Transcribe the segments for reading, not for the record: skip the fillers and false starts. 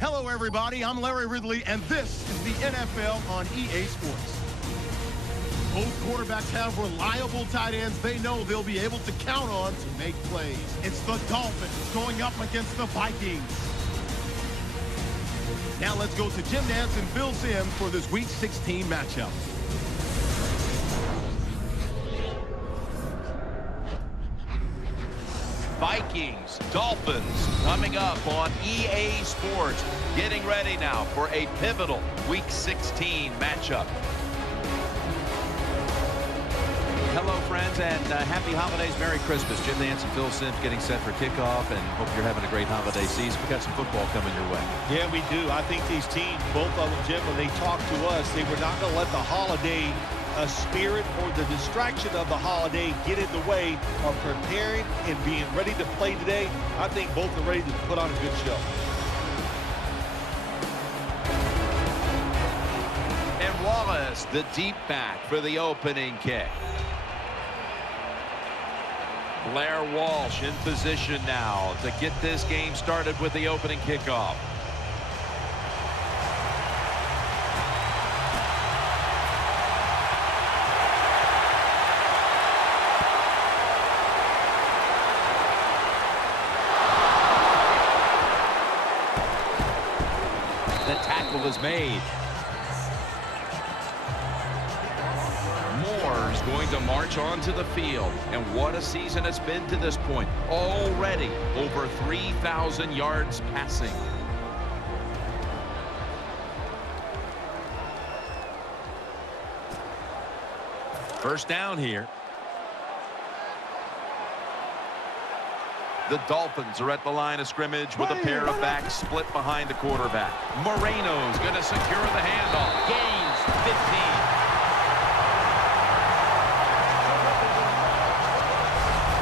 Hello, everybody. I'm Larry Ridley, and this is the NFL on EA Sports. Both quarterbacks have reliable tight ends they know they'll be able to count on to make plays. It's the Dolphins going up against the Vikings. Now let's go to Jim Nantz and Phil Simms for this Week 16 matchup. Vikings, Dolphins coming up on EA Sports. Getting ready now for a pivotal Week 16 matchup. Hello, friends, and happy holidays. Merry Christmas. Jim Nantz and Phil Simms getting set for kickoff, and hope you're having a great holiday season. We've got some football coming your way. Yeah, we do. I think these teams, both of them, Jim, when they talk to us, they were not going to let the holiday spirit or the distraction of the holiday get in the way of preparing and being ready to play today. I think both are ready to put on a good show. And Wallace, the deep back for the opening kick. Blair Walsh in position now to get this game started with the opening kickoff. The tackle is made. Moore's going to march onto the field. And what a season it's been to this point. Already over 3,000 yards passing. First down here. The Dolphins are at the line of scrimmage with a pair of backs split behind the quarterback. Moreno's going to secure the handoff. Gains 15.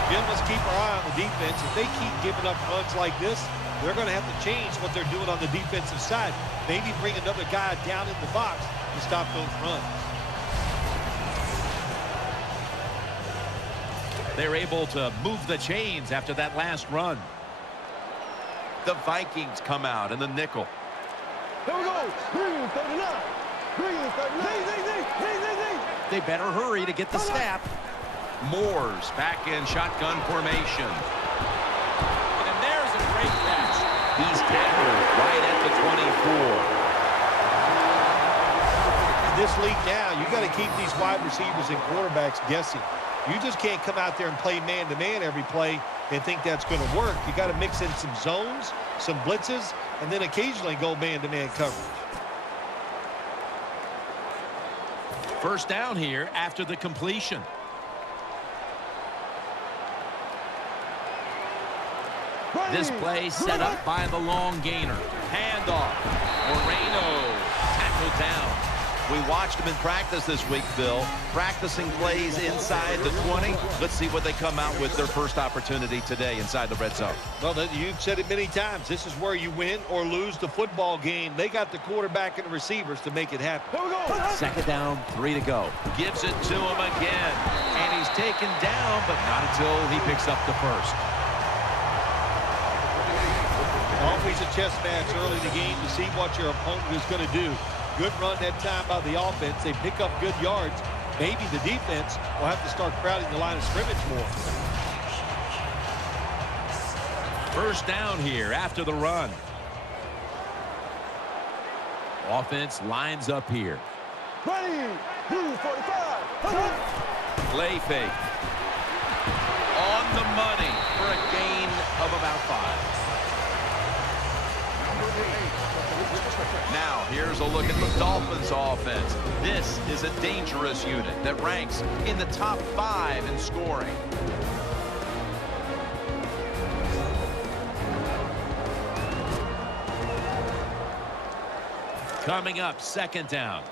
Jim, let's keep our eye on the defense. If they keep giving up runs like this, they're going to have to change what they're doing on the defensive side. Maybe bring another guy down in the box to stop those runs. They're able to move the chains after that last run. The Vikings come out in the nickel. Here we go. Green 39. Green 39. They better hurry to get the snap. Moore's back in shotgun formation. And there's a great catch. He's tackled right at the 24. In this league now, you got to keep these wide receivers and quarterbacks guessing. You just can't come out there and play man-to-man every play and think that's going to work. You got to mix in some zones, some blitzes, and then occasionally go man-to-man coverage. First down here after the completion. This play set up by the long gainer. Handoff. Moreno tackled down. We watched him in practice this week, Bill. Practicing plays inside the 20. Let's see what they come out with their first opportunity today inside the red zone. Well, you've said it many times. This is where you win or lose the football game. They got the quarterback and the receivers to make it happen. Here we go. Second down, 3 to go. Gives it to him again. And he's taken down, but not until he picks up the first. Always a chess match early in the game to see what your opponent is going to do. Good run that time by the offense. They pick up good yards. Maybe the defense will have to start crowding the line of scrimmage more. First down here after the run. Offense lines up here. Ready. 45. Play fake. On the money for a gain of about 5. Now, here's a look at the Dolphins offense. This is a dangerous unit that ranks in the top 5 in scoring. Coming up, second down.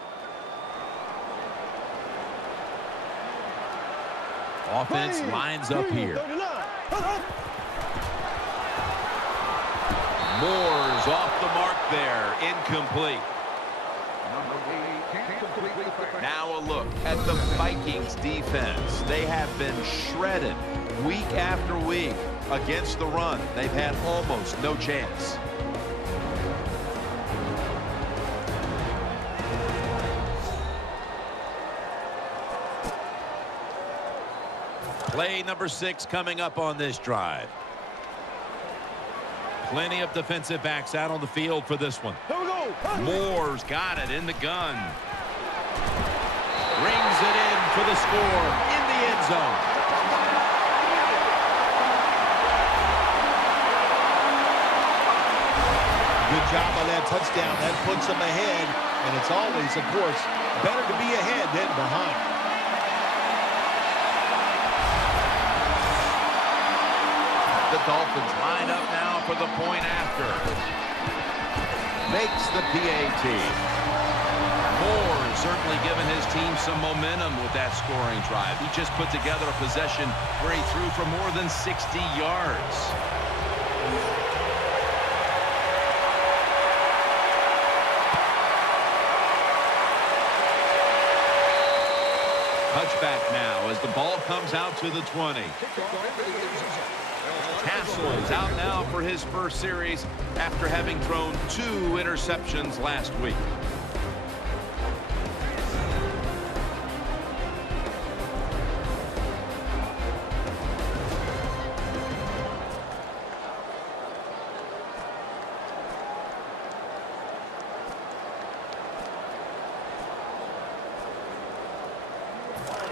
Offense lines up here. Moore's off the mark there. Incomplete. Now a look at the Vikings defense. They have been shredded week after week against the run. They've had almost no chance. Play number 6 coming up on this drive. Plenty of defensive backs out on the field for this one. Here we go. Moore's got it in the gun. Rings it in for the score in the end zone. Good job on that touchdown. That puts them ahead. And it's always, of course, better to be ahead than behind. The Dolphins line up now for the point after. Makes the PAT. Moore certainly given his team some momentum with that scoring drive. He just put together a possession where he threw for more than 60 yards. Touchback now as the ball comes out to the 20. Castle's out now for his first series after having thrown 2 interceptions last week.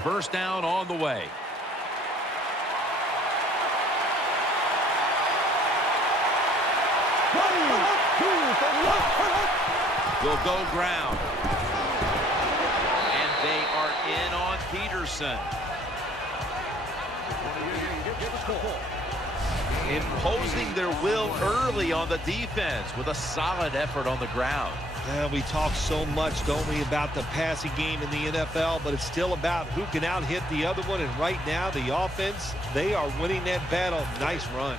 First down on the way. Will go ground. And they are in on Peterson. Imposing their will early on the defense with a solid effort on the ground. Yeah, we talk so much, don't we, about the passing game in the NFL, but it's still about who can out-hit the other one. And right now, the offense, they are winning that battle. Nice run.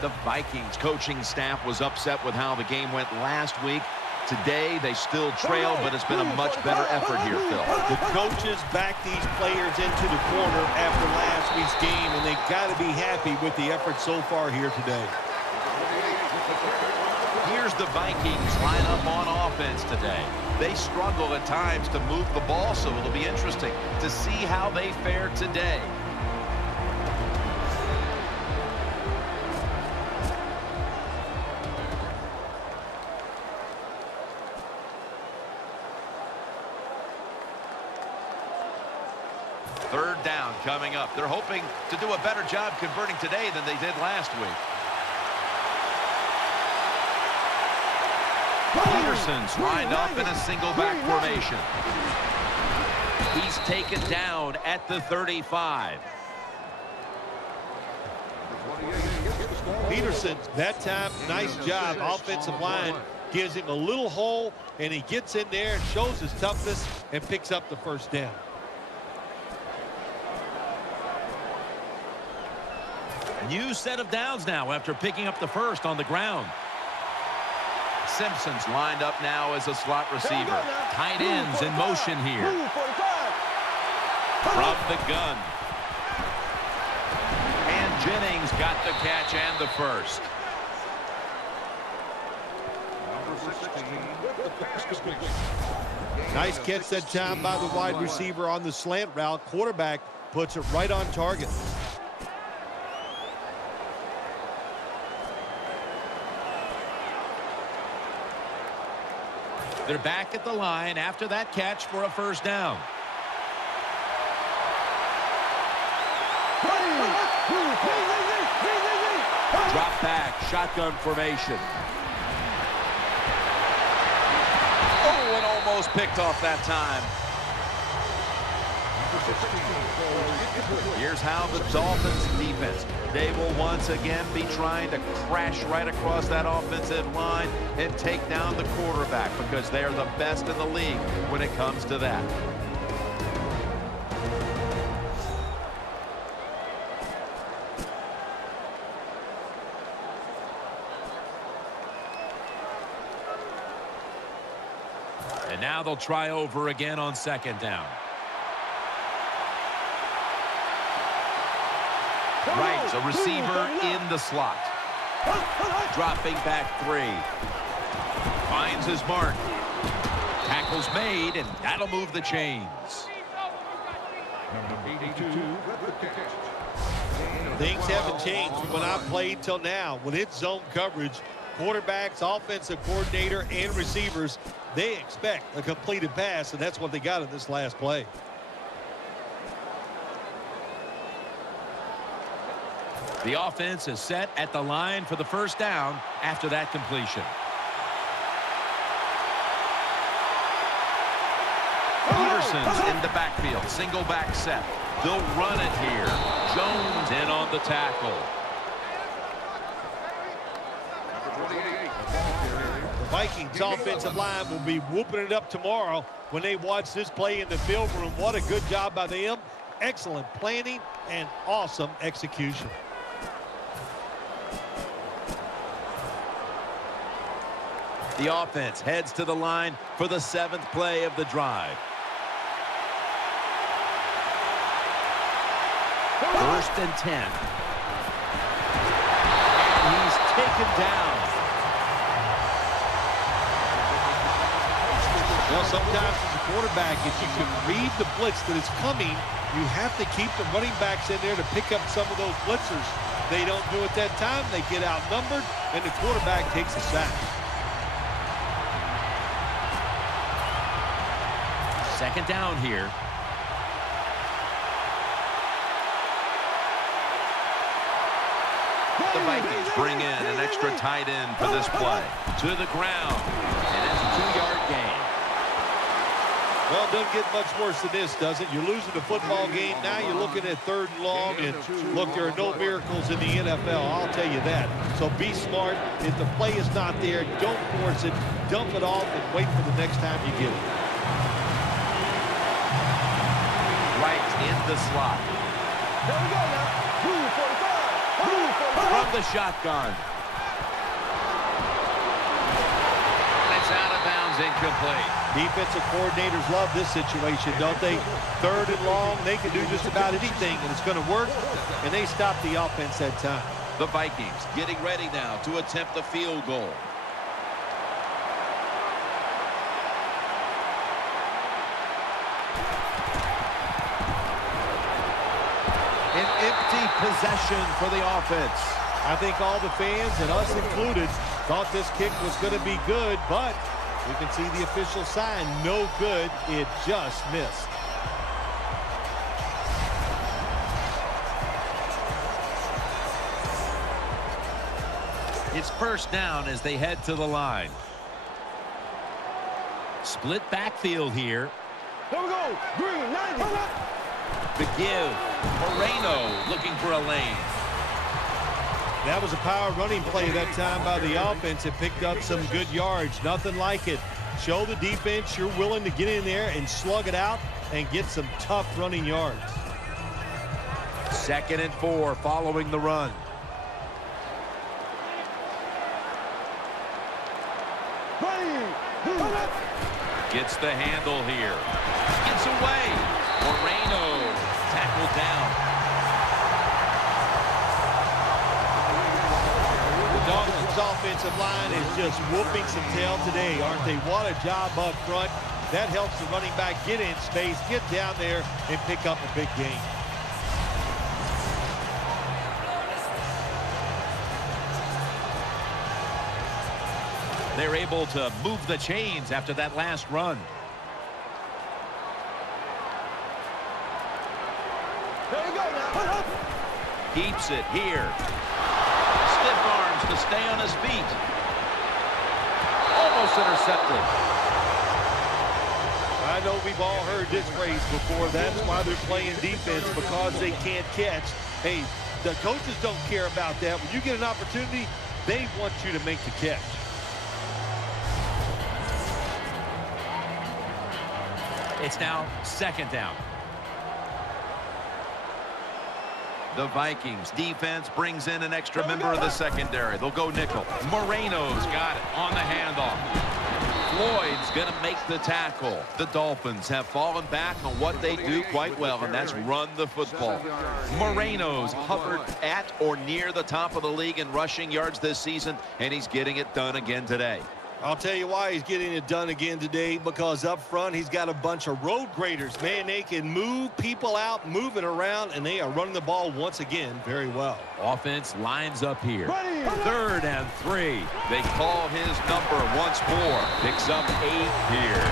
The Vikings coaching staff was upset with how the game went last week. Today, they still trail, but it's been a much better effort here, Phil. The coaches back these players into the corner after last week's game, and they've got to be happy with the effort so far here today. Here's the Vikings line up on offense today. They struggle at times to move the ball, so it'll be interesting to see how they fare today. Third down coming up. They're hoping to do a better job converting today than they did last week. Peterson's lined up in a single back formation. He's taken down at the 35. Peterson, that time, nice job. Offensive line gives him a little hole, and he gets in there and shows his toughness and picks up the first down. New set of downs now after picking up the first on the ground. Simpson's lined up now as a slot receiver. Tight ends in motion here. From the gun. And Jennings got the catch and the first. Nice catch that time by the wide receiver on the slant route. Quarterback puts it right on target. They're back at the line after that catch for a first down. Drop back, shotgun formation. Oh, and almost picked off that time. Here's how the Dolphins defense, they will once again be trying to crash right across that offensive line and take down the quarterback because they are the best in the league when it comes to that. And now they'll try over again on second down. Right, a receiver in the slot. Dropping back 3. Finds his mark. Tackle's made, and that'll move the chains. Things haven't changed from when I played till now. When it's zone coverage, quarterbacks, offensive coordinator, and receivers, they expect a completed pass, and that's what they got in this last play. The offense is set at the line for the first down after that completion. Peterson's in the backfield. Single back set. They'll run it here. Jones in on the tackle. The Vikings offensive line will be whooping it up tomorrow when they watch this play in the film room. What a good job by them. Excellent planning and awesome execution. The offense heads to the line for the 7th play of the drive. First and 10. And he's taken down. Well, sometimes as a quarterback, if you can read the blitz that is coming, you have to keep the running backs in there to pick up some of those blitzers. They don't do it that time. They get outnumbered, and the quarterback takes a sack. Second down here. The Vikings bring in an extra tight end for this play. To the ground. And it's a 2-yard gain. Well, it doesn't get much worse than this, does it? You're losing the football game. Now you're looking at 3rd and long. And look, there are no miracles in the NFL. I'll tell you that. So be smart. If the play is not there, don't force it. Dump it off and wait for the next time you get it. Right in the slot. There we go now. 45. From the shotgun. It's out of bounds, incomplete. Defensive coordinators love this situation, don't they? 3rd and long, they can do just about anything, and it's going to work, and they stop the offense that time. The Vikings getting ready now to attempt the field goal. An empty possession for the offense. I think all the fans, and us included, thought this kick was going to be good, but you can see the official sign, no good. It just missed. It's first down as they head to the line. Split backfield here. There we go. Green, 90. The give. Moreno looking for a lane. That was a power running play that time by the offense. It picked up some good yards. Nothing like it. Show the defense you're willing to get in there and slug it out and get some tough running yards. 2nd and 4 following the run. Gets the handle here. Gets away. Moreno tackled down. The Dolphins offensive line is just whooping some tail today, aren't they? What a job up front. That helps the running back get in space, get down there, and pick up a big gain. They're able to move the chains after that last run. There we go now. Keeps it here. Stiff arms to stay on his feet. Almost intercepted. I know we've all heard this phrase before. That's why they're playing defense, because they can't catch. Hey, the coaches don't care about that. When you get an opportunity, they want you to make the catch. It's now 2nd down. The Vikings defense brings in an extra member of the secondary. They'll go nickel. Moreno's got it on the handoff. Floyd's going to make the tackle. The Dolphins have fallen back on what they do quite well, and that's run the football. Moreno's hovered at or near the top of the league in rushing yards this season, and he's getting it done again today. I'll tell you why he's getting it done again today, because up front he's got a bunch of road graders. Man, they can move people out, moving around, and they are running the ball once again very well. Offense lines up here. 3rd and 3. They call his number once more. Picks up 8 here.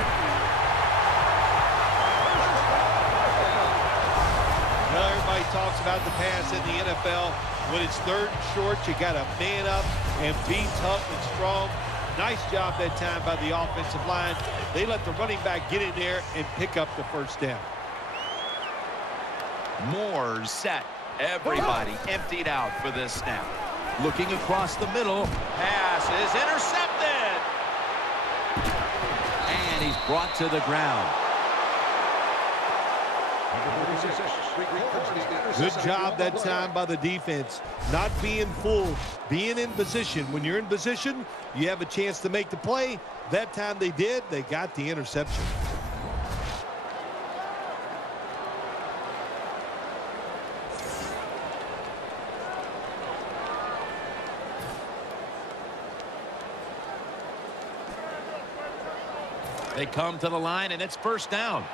Well, everybody talks about the pass in the NFL. When it's 3rd and short, you got to man up and be tough and strong. Nice job that time by the offensive line. They let the running back get in there and pick up the first down. Moore's set. Everybody emptied out for this snap. Looking across the middle. Pass is intercepted. And he's brought to the ground. Good job that time by the defense. Not being fooled, being in position. When you're in position, you have a chance to make the play. That time they did. They got the interception. They come to the line, and it's first down.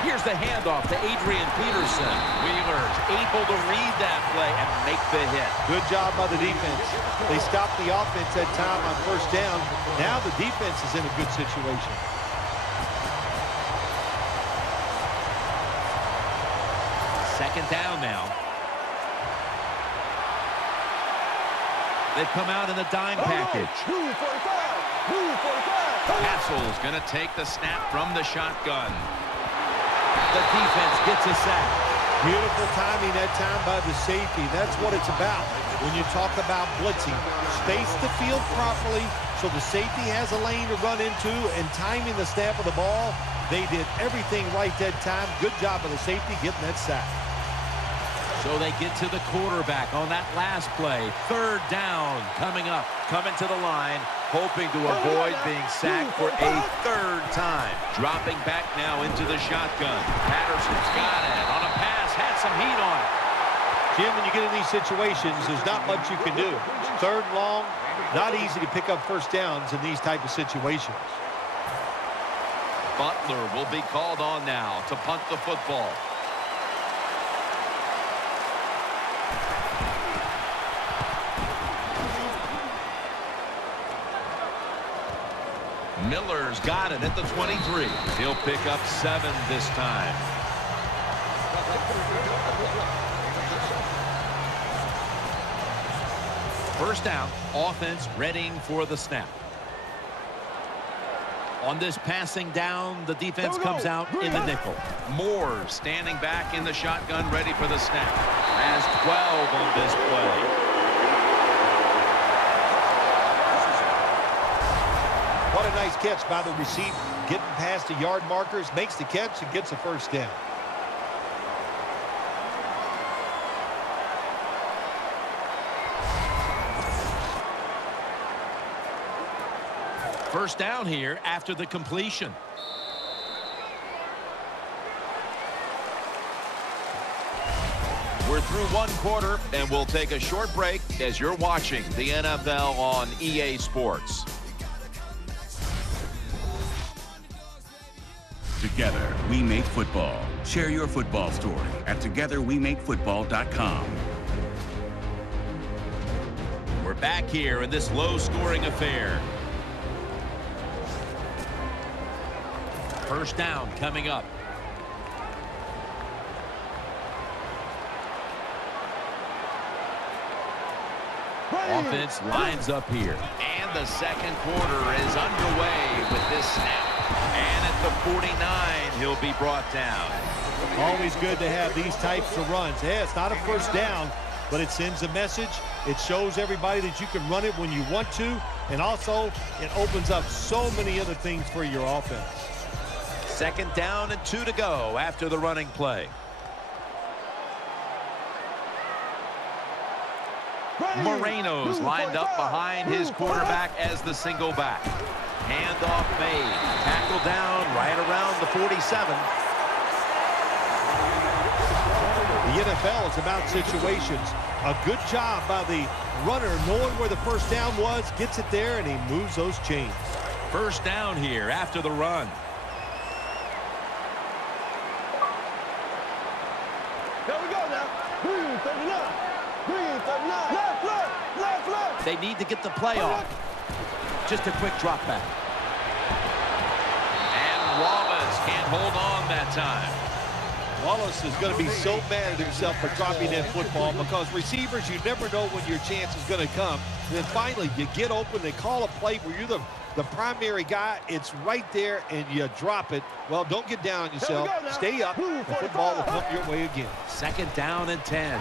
Here's the handoff to Adrian Peterson. Wheeler's able to read that play and make the hit. Good job by the defense. They stopped the offense that time on first down. Now the defense is in a good situation. Second down now. They've come out in the dime package. Castle's going to take the snap from the shotgun. The defense gets a sack. Beautiful timing that time by the safety. That's what it's about when you talk about blitzing. Space the field properly so the safety has a lane to run into, and timing the snap of the ball. They did everything right that time. Good job of the safety getting that sack. So they get to the quarterback on that last play. 3rd down coming up. Coming to the line, hoping to avoid being sacked for a 3rd time. Dropping back now into the shotgun. Patterson's got it on a pass. Had some heat on it. Jim, when you get in these situations, there's not much you can do. 3rd and long, not easy to pick up first downs in these type of situations. Butler will be called on now to punt the football. Miller's got it at the 23. He'll pick up 7 this time. First down, offense readying for the snap. On this passing down, the defense comes out in the nickel. Moore standing back in the shotgun, ready for the snap. Has 12 on this play. What a nice catch by the receiver. Getting past the yard markers, makes the catch and gets a first down. First down here after the completion. We're through 1 quarter, and we'll take a short break as you're watching the NFL on EA Sports. Together, we make football. Share your football story at togetherweMakeFootball.com. We're back here in this low-scoring affair. First down coming up. Offense lines up here. And the second quarter is underway with this snap. And at the 49, he'll be brought down. Always good to have these types of runs. Yeah, it's not a first down, but it sends a message. It shows everybody that you can run it when you want to. And also, it opens up so many other things for your offense. Second down and 2 to go after the running play. Moreno's lined up behind his quarterback as the single back. Handoff made. Tackle down right around the 47. NFL is about situations. A good job by the runner knowing where the first down was, gets it there, and he moves those chains. First down here after the run. There we go now. Green 39. Green 39. Left, left, left, left. They need to get the play off. Just a quick drop back. And Wallace can't hold on that time. Wallace is going to be so mad at himself for dropping that football because receivers, you never know when your chance is going to come. And then finally, you get open, they call a play where you're the primary guy. It's right there, and you drop it. Well, don't get down on yourself. Stay up. The football will come your way again. Second down and 10.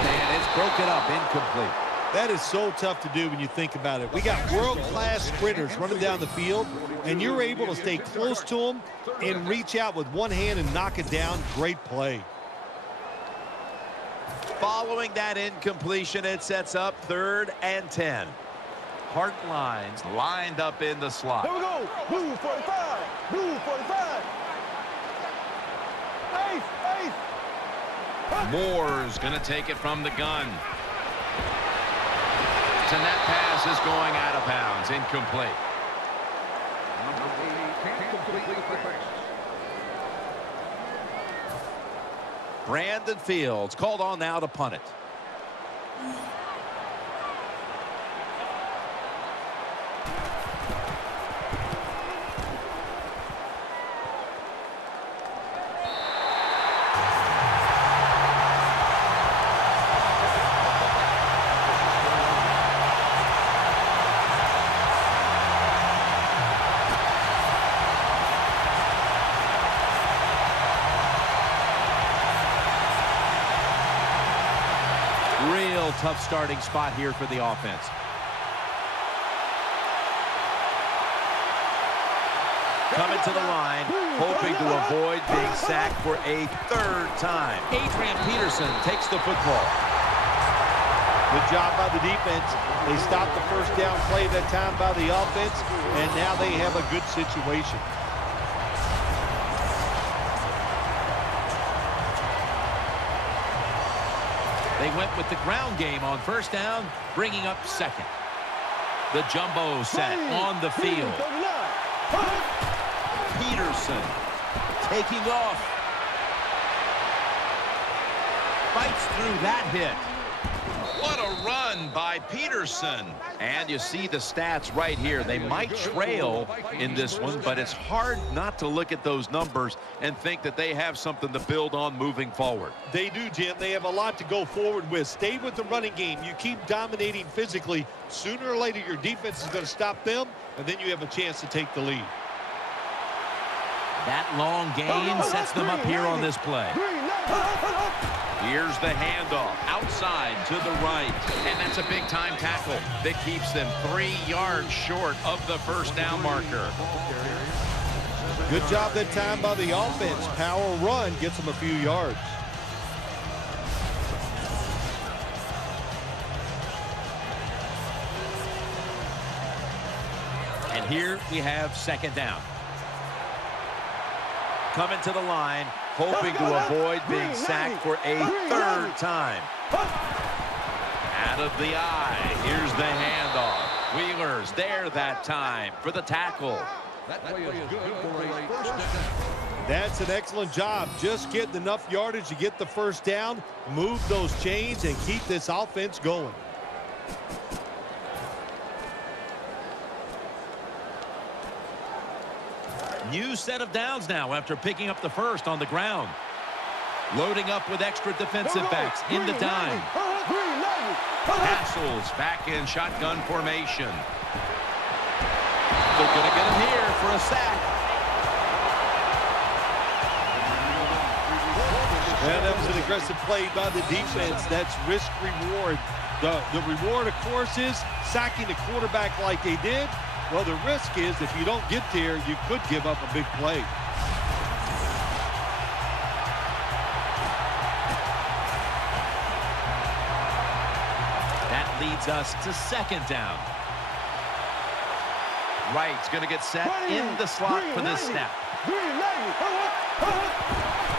And it's broken up, incomplete. That is so tough to do when you think about it. We got world-class sprinters running down the field, and you're able to stay close to them and reach out with one hand and knock it down. Great play. Following that incompletion, it sets up 3rd and 10. Hart lines lined up in the slot. Here we go. Blue 45. Blue 45. Ace. Moore's going to take it from the gun. And that pass is going out of bounds. Incomplete. Brandon Fields called on now to punt it. Tough starting spot here for the offense. Coming to the line, hoping to avoid being sacked for a 3rd time. Adrian Peterson takes the football. Good job by the defense. They stopped the first down play that time by the offense, and now they have a good situation. They went with the ground game on first down, bringing up 2nd. The jumbo set on the field. Peterson taking off. Fights through that hit. What a run by Peterson. And you see the stats right here. They might trail in this one, but it's hard not to look at those numbers and think that they have something to build on moving forward. They do, Jim. They have a lot to go forward with. Stay with the running game. You keep dominating physically. Sooner or later, your defense is going to stop them, and then you have a chance to take the lead. That long gain sets them up here on this play. Here's the handoff outside to the right. And that's a big-time tackle that keeps them 3 yards short of the first down marker. Good job that time by the offense. Power run gets them a few yards. And here we have 2nd down. Coming to the line, hoping to avoid being sacked for a 3rd time. Out of the eye. Here's the handoff. Wheeler's there that time for the tackle. That play is good for a first down. That's an excellent job. Just getting enough yardage to get the first down, move those chains, and keep this offense going. New set of downs now after picking up the first on the ground. Loading up with extra defensive backs in the dime. Castles back in shotgun formation. They're going to get him here for a sack. And that was an aggressive play by the defense. That's risk-reward. The reward, of course, is sacking the quarterback like they did. Well, the risk is if you don't get there, you could give up a big play. That leads us to 2nd down. Wright's going to get set in the slot for this snap.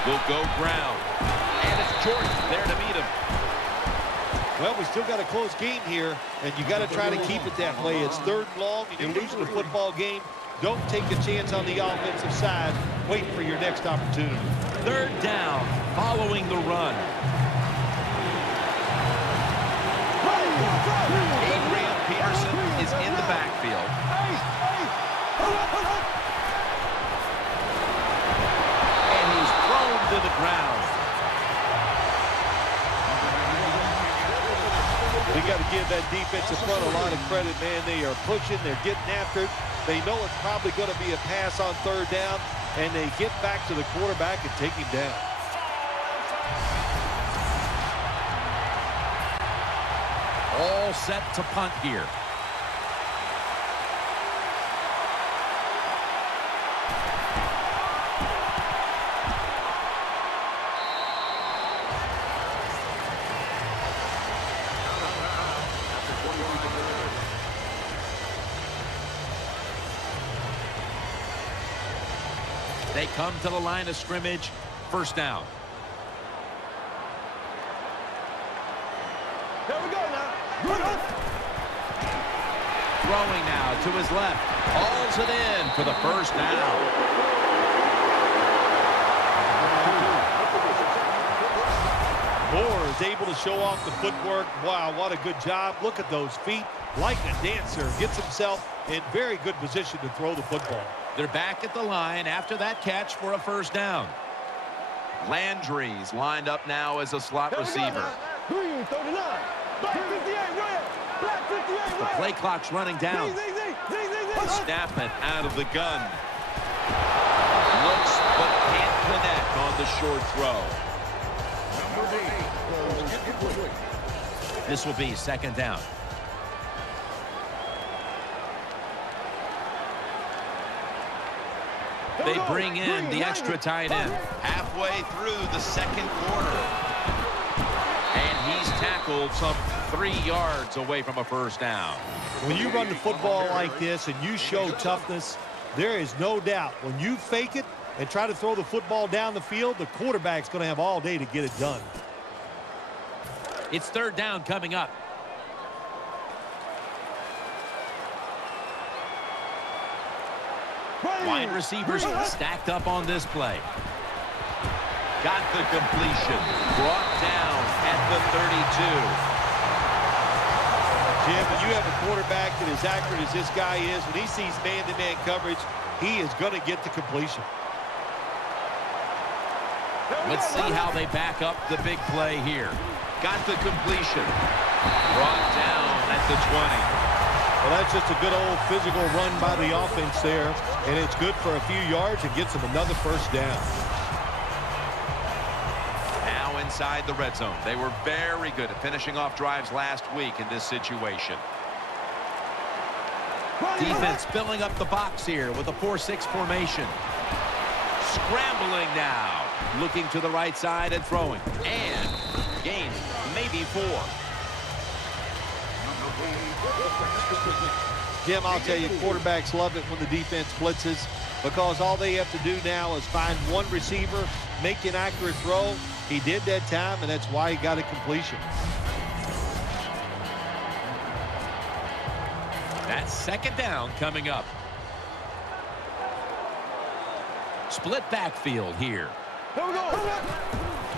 will go ground. And it's Jordan there to meet him. Well, we still got a close game here, and you got to try to keep it that way. It's 3rd and long, and you're losing the football game. Don't take a chance on the offensive side. Wait for your next opportunity. 3rd down, following the run. Adrian Peterson is in the backfield. And he's thrown to the ground. We got to give that defensive front a lot of credit, man. They are pushing. They're getting after it. They know it's probably going to be a pass on 3rd down, and they get back to the quarterback and take him down. All set to punt here. They come to the line of scrimmage. 1st down. There we go now. Throwing now to his left. Hauls it in for the 1st down. Moore is able to show off the footwork. Wow, what a good job. Look at those feet. Like a dancer. Gets himself in very good position to throw the football. They're back at the line after that catch for a 1st down. Landry's lined up now as a slot receiver. Green 39. Black 58 red. Black 58 The play clock's running down. Snap it out of the gun. Looks but can't connect on the short throw. This will be 2nd down. They bring in the extra tight end halfway through the 2nd quarter. And he's tackled some 3 yards away from a 1st down. When you run the football like this and you show toughness, there is no doubt when you fake it and try to throw the football down the field, the quarterback's going to have all day to get it done. It's 3rd down coming up. Wide receivers stacked up on this play. Got the completion. Brought down at the 32. Jim, when you have a quarterback that is accurate as this guy is, when he sees man-to-man coverage, he is going to get the completion. Let's see how they back up the big play here. Got the completion. Brought down at the 20. Well, that's just a good old physical run by the offense there, and it's good for a few yards and gets them another 1st down. Now inside the red zone. They were very good at finishing off drives last week in this situation. Defense filling up the box here with a 4-6 formation. Scrambling now. Looking to the right side and throwing. And gains maybe 4. Jim, I'll tell you, quarterbacks love it when the defense blitzes because all they have to do now is find one receiver, make an accurate throw. He did that time, and that's why he got a completion. That's 2nd down coming up. Split backfield here.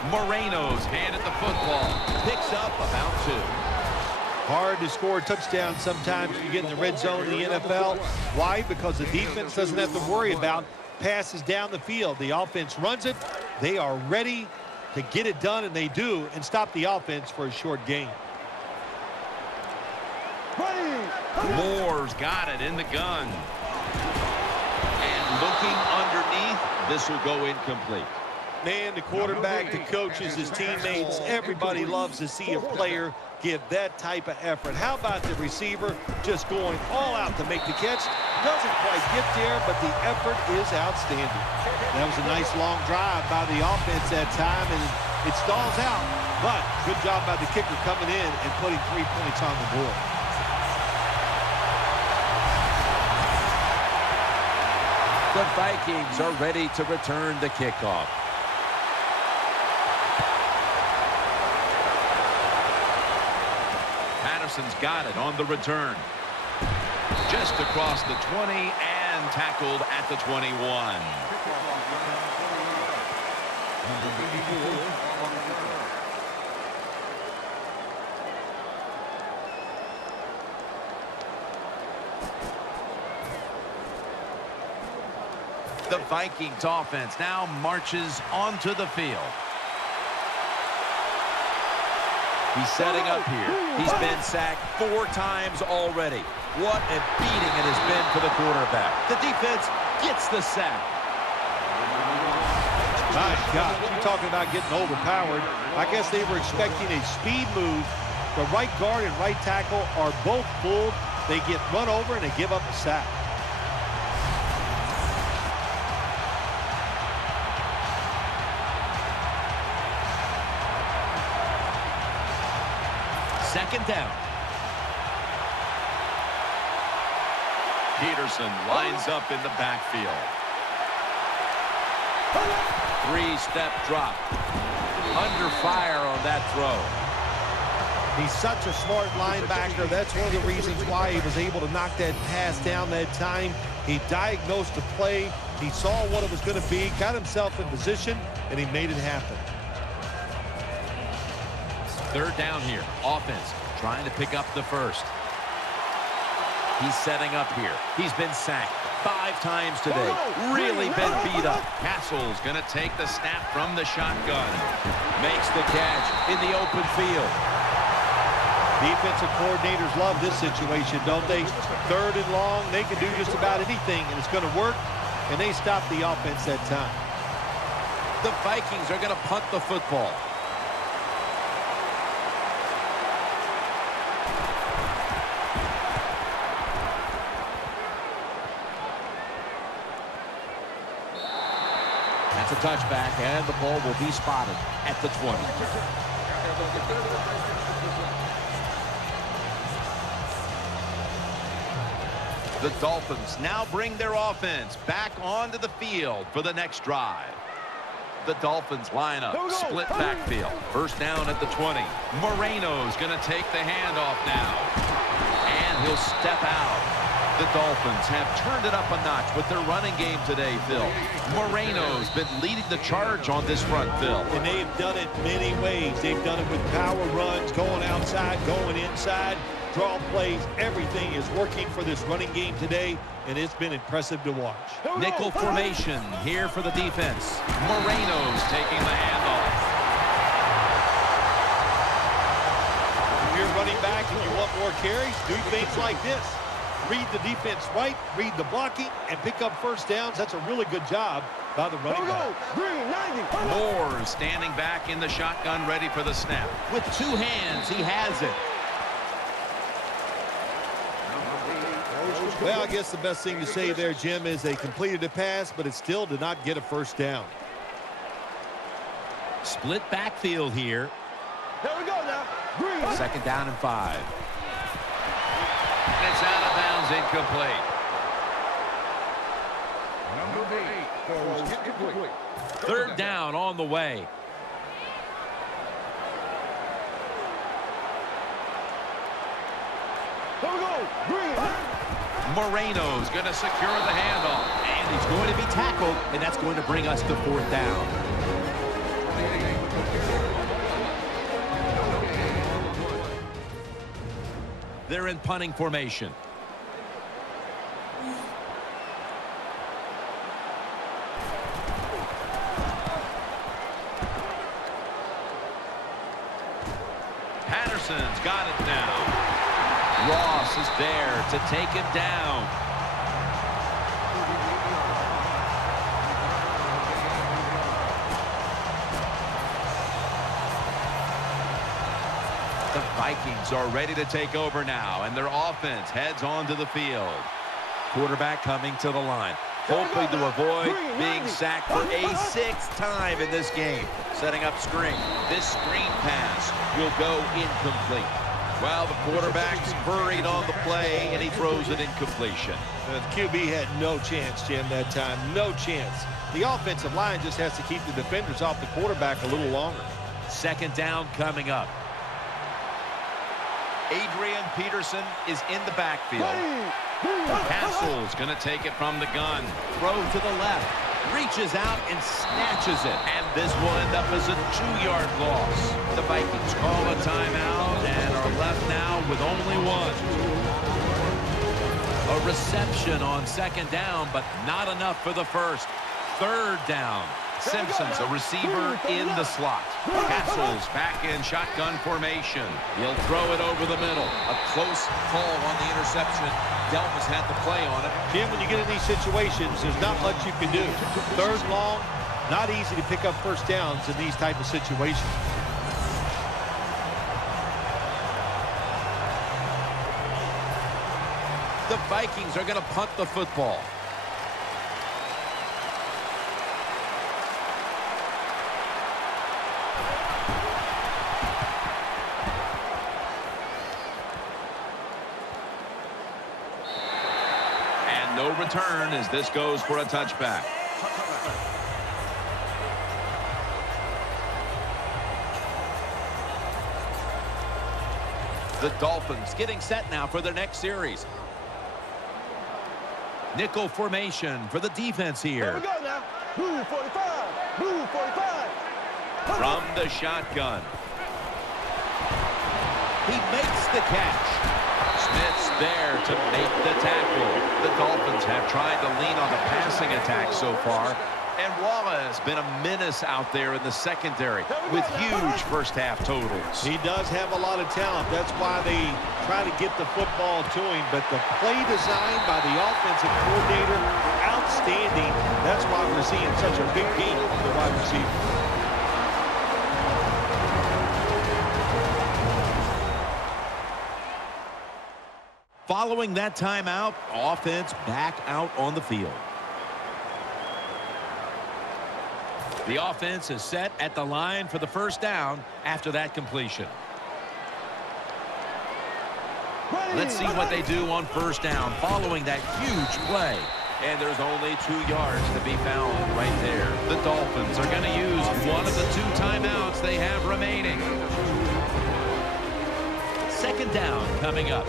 Moreno's handed the football. Picks up about 2. Hard to score touchdowns sometimes when you get in the red zone in the NFL. Why? Because the defense doesn't have to worry about passes down the field. The offense runs it. They are ready to get it done, and they do, and stop the offense for a short gain. Moore's got it in the gun. And looking underneath, this will go incomplete. Man, the quarterback, the coaches, his teammates, everybody loves to see a player give that type of effort. How about the receiver just going all out to make the catch? Doesn't quite get there, but the effort is outstanding. That was a nice long drive by the offense that time, and it stalls out. But good job by the kicker coming in and putting 3 points on the board. The Vikings are ready to return the kickoff. Patterson's got it on the return. Just across the 20 and tackled at the 21. The Vikings offense now marches onto the field. He's setting up here. He's been sacked 4 times already. What a beating it has been for the quarterback. The defense gets the sack. My God, you're talking about getting overpowered. I guess they were expecting a speed move. The right guard and right tackle are both pulled. They get run over and they give up a sack. Second down. Peterson lines up in the backfield. 3-step drop. Under fire on that throw. He's such a smart linebacker. That's one of the reasons why he was able to knock that pass down that time. He diagnosed the play. He saw what it was going to be, got himself in position, and he made it happen. Third down here. Offense trying to pick up the first. He's setting up here. He's been sacked 5 times today. Really been beat up. Castle's going to take the snap from the shotgun. Makes the catch in the open field. Defensive coordinators love this situation, don't they? 3rd and long, they can do just about anything, and it's going to work, and they stop the offense that time. The Vikings are going to punt the football. That's a touchback, and the ball will be spotted at the 20. The Dolphins now bring their offense back onto the field for the next drive. The Dolphins line up, split backfield. First down at the 20. Moreno's going to take the handoff now. And he'll step out. The Dolphins have turned it up a notch with their running game today, Phil. Moreno's been leading the charge on this front, Phil. And they've done it many ways. They've done it with power runs, going outside, going inside, draw plays. Everything is working for this running game today, and it's been impressive to watch. Nickel formation here for the defense. Moreno's taking the handoff. If you're running back and you want more carries, do things like this. Read the defense right, read the blocking, and pick up first downs. That's a really good job by the running back. Moore standing back in the shotgun, ready for the snap. With 2 hands, he has it. Well, I guess the best thing to say there, Jim, is they completed a pass, but it still did not get a first down. Split backfield here. Here we go now. Green. Second down and 5. And it's out of bounds, incomplete. Number 8 goes incomplete. Third down on the way. Here we go. Green. Moreno's going to secure the handoff. And he's going to be tackled, and that's going to bring us to 4th down. They're in punting formation. Patterson's got it now. Ross is there to take him down. The Vikings are ready to take over now, and their offense heads onto the field. Quarterback coming to the line, hoping to avoid being sacked for a 6th time in this game. Setting up screen. This screen pass will go incomplete. Well, the quarterback's hurried on the play, and he throws it incompletion. The QB had no chance, Jim, that time. No chance. The offensive line just has to keep the defenders off the quarterback a little longer. Second down coming up. Adrian Peterson is in the backfield. Castle's going to take it from the gun. Throw to the left. Reaches out and snatches it. And this will end up as a 2-yard loss. The Vikings call a timeout and are left now with only one. A reception on second down, but not enough for the first. Third down. Simpson's a receiver in the slot. Castle's back in shotgun formation. He'll throw it over the middle. A close call on the interception. Delmas had the play on it. Jim, when you get in these situations, there's not much you can do. Third long, not easy to pick up first downs in these type of situations. The Vikings are going to punt the football. And no return as this goes for a touchback. The Dolphins getting set now for their next series. Nickel formation for the defense here. Here we go now. Blue 45. Blue 45. From the shotgun. He makes the catch. Smith's there to make the tackle. The Dolphins have tried to lean on the passing attack so far. And Wallace has been a menace out there in the secondary with huge first-half totals. He does have a lot of talent. That's why they try to get the football to him. But the play design by the offensive coordinator, outstanding. That's why we're seeing such a big game from the wide receiver. Following that timeout, offense back out on the field. The offense is set at the line for the first down after that completion. Let's see what they do on first down following that huge play. And there's only 2 yards to be found right there. The Dolphins are going to use one of the 2 timeouts they have remaining. Second down coming up.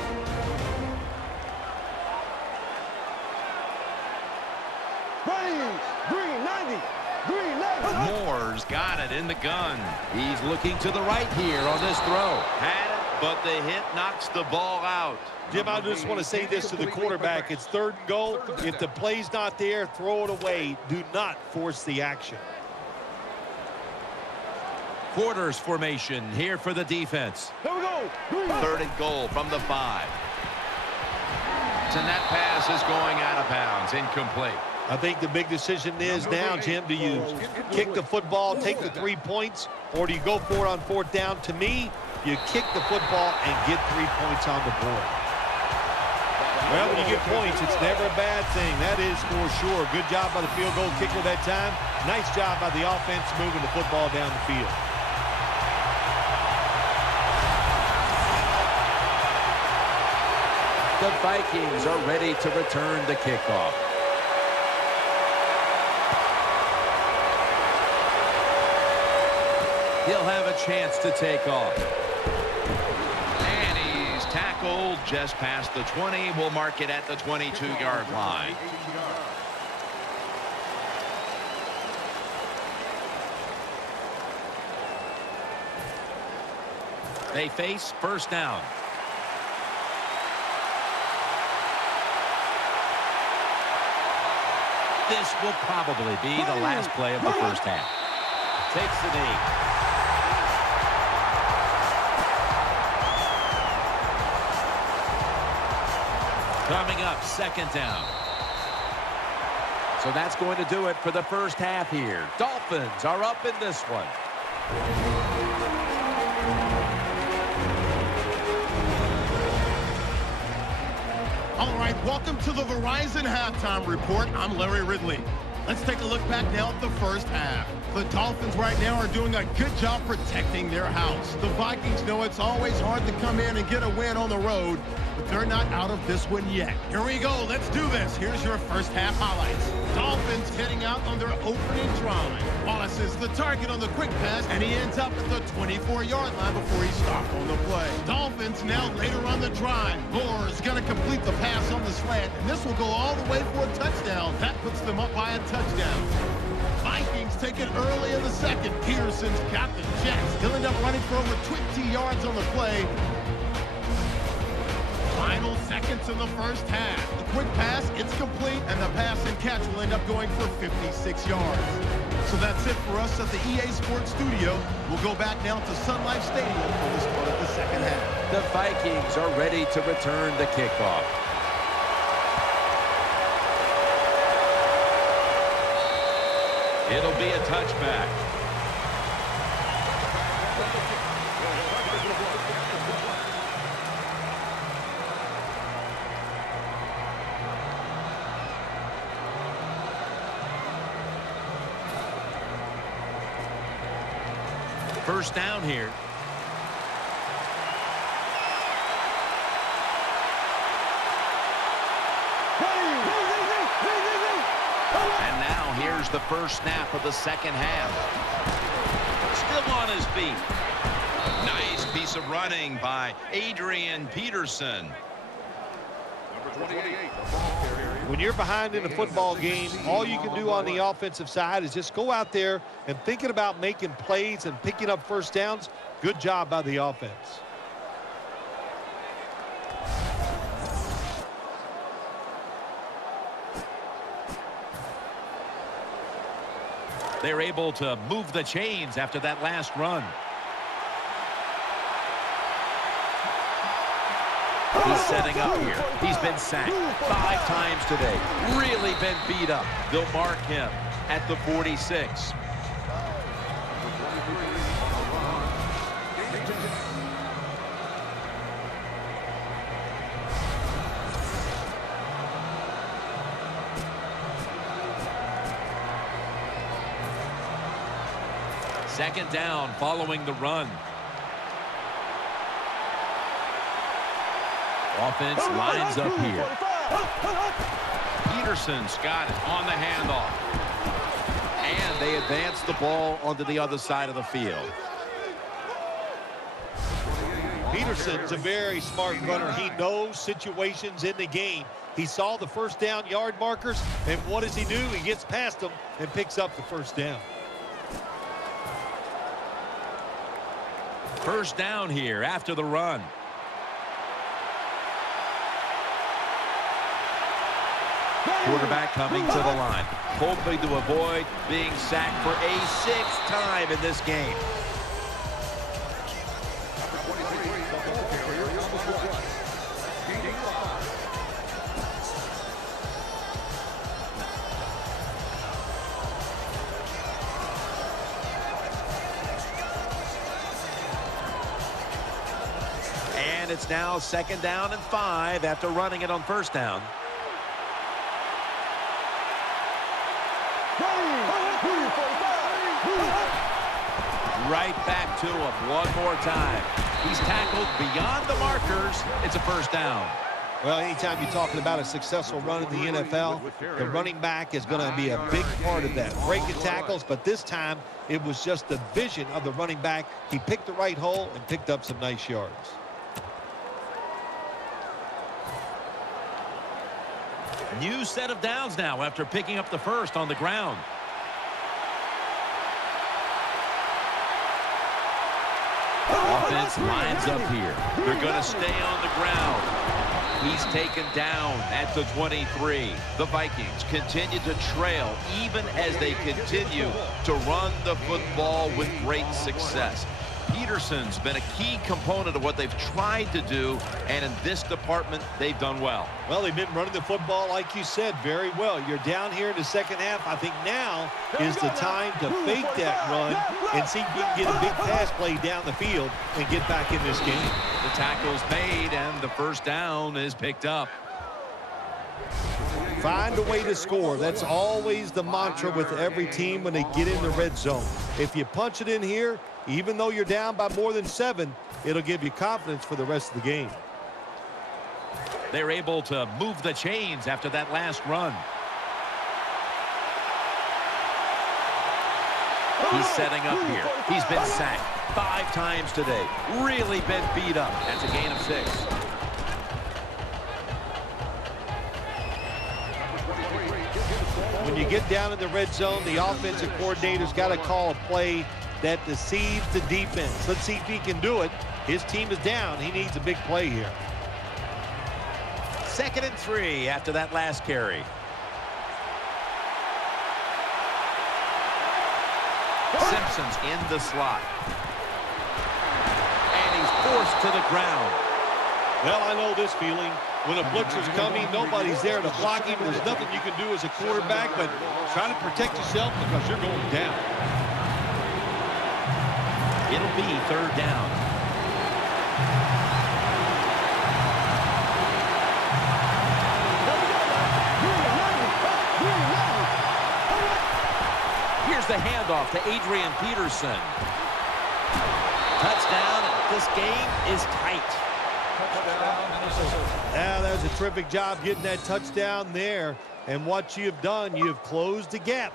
Green 90. Green 90. Moore's got it in the gun. He's looking to the right here on this throw. Had it, but the hit knocks the ball out. Jim, I just want to say this to the quarterback. It's 3rd and goal. If the play's not there, throw it away. Do not force the action. Quarters formation here for the defense. Here we go. Green. 3rd and goal from the 5. And that pass is going out of bounds, incomplete. I think the big decision is now, Jim, do you kick the football, take the 3 points, or do you go for it on 4th down? To me, you kick the football and get 3 points on the board. Well, when you get points, it's never a bad thing. That is for sure. Good job by the field goal kicker that time. Nice job by the offense moving the football down the field. The Vikings are ready to return the kickoff. He'll have a chance to take off. And he's tackled just past the 20. We'll mark it at the 22-yard line. They face first down. This will probably be the last play of the first half. Takes the knee. Coming up, second down. So that's going to do it for the first half here. Dolphins are up in this one. All right, welcome to the Verizon Halftime Report. I'm Larry Ridley. Let's take a look back now at the first half. The Dolphins right now are doing a good job protecting their house. The Vikings know it's always hard to come in and get a win on the road, but they're not out of this one yet. Here we go. Let's do this. Here's your first half highlights. Dolphins heading out on their opening drive. Wallace is the target on the quick pass, and he ends up at the 24-yard line before he's stopped on the play. Dolphins now later on the drive. Moore is going to complete the pass on the slant, and this will go all the way for a touchdown. That puts them up by a touchdown. Vikings take it early in the second. Peterson's got the Jets. He'll end up running for over 20 yards on the play. Final seconds in the first half. The quick pass, it's complete, and the pass and catch will end up going for 56 yards. So that's it for us at the EA Sports Studio. We'll go back now to Sun Life Stadium for the start of the second half. The Vikings are ready to return the kickoff. It'll be a touchback. First down here. And now here's the first snap of the second half. Still on his feet. Nice piece of running by Adrian Peterson. When you're behind in a football game, all you can do on the offensive side is just go out there and thinking about making plays and picking up first downs. Good job by the offense. They're able to move the chains after that last run. He's setting up here. He's been sacked 5 times today. Really been beat up. They'll mark him at the 46. Second down following the run. Offense lines up here. Peterson's got it on the handoff. And they advance the ball onto the other side of the field. Peterson's a very smart runner. He knows situations in the game. He saw the first down yard markers, and what does he do? He gets past them and picks up the first down. First down here after the run. Quarterback coming to the line, hoping to avoid being sacked for a 6th time in this game. And it's now 2nd down and 5 after running it on first down. Right back to him one more time. He's tackled beyond the markers. It's a first down. Well, anytime you're talking about a successful run in the NFL, the running back is going to be a big part of that. Breaking tackles, but this time it was just the vision of the running back. He picked the right hole and picked up some nice yards. New set of downs now after picking up the first on the ground. Offense lines up here. They're going to stay on the ground. He's taken down at the 23. The Vikings continue to trail even as they continue to run the football with great success. Peterson's been a key component of what they've tried to do, and in this department, they've done well. Well, they've been running the football, like you said, very well. You're down here in the second half. I think now is the time to fake that run and see if you can get a big pass play down the field and get back in this game. The tackle's made, and the first down is picked up. Find a way to score. That's always the mantra with every team when they get in the red zone. If you punch it in here, even though you're down by more than 7, it'll give you confidence for the rest of the game. They're able to move the chains after that last run. He's setting up here. He's been sacked 5 times today. Really been beat up. That's a gain of 6. When you get down in the red zone, the offensive coordinator's got to call a play that deceives the defense. Let's see if he can do it. His team is down. He needs a big play here. 2nd and 3 after that last carry. Simpson's in the slot. And he's forced to the ground. Well, I know this feeling. When a blitzer's coming, nobody's there to block him. There's nothing you can do as a quarterback, but try to protect yourself because you're going down. It'll be 3rd down. Here's the handoff to Adrian Peterson. Touchdown, and this game is tight. Now, that was a terrific job getting that touchdown there. And what you've done, you've closed the gap.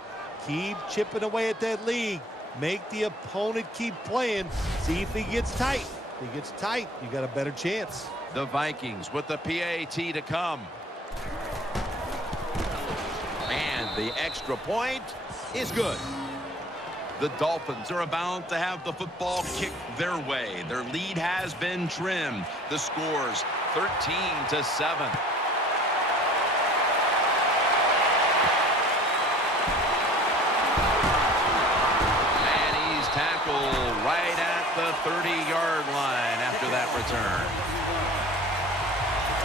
Keep chipping away at that lead. Make the opponent keep playing. See if he gets tight. If he gets tight, you got a better chance. The Vikings with the PAT to come. And the extra point is good. The Dolphins are about to have the football kicked their way. Their lead has been trimmed. The score's 13-7. And he's tackled right at the 30-yard line after that return.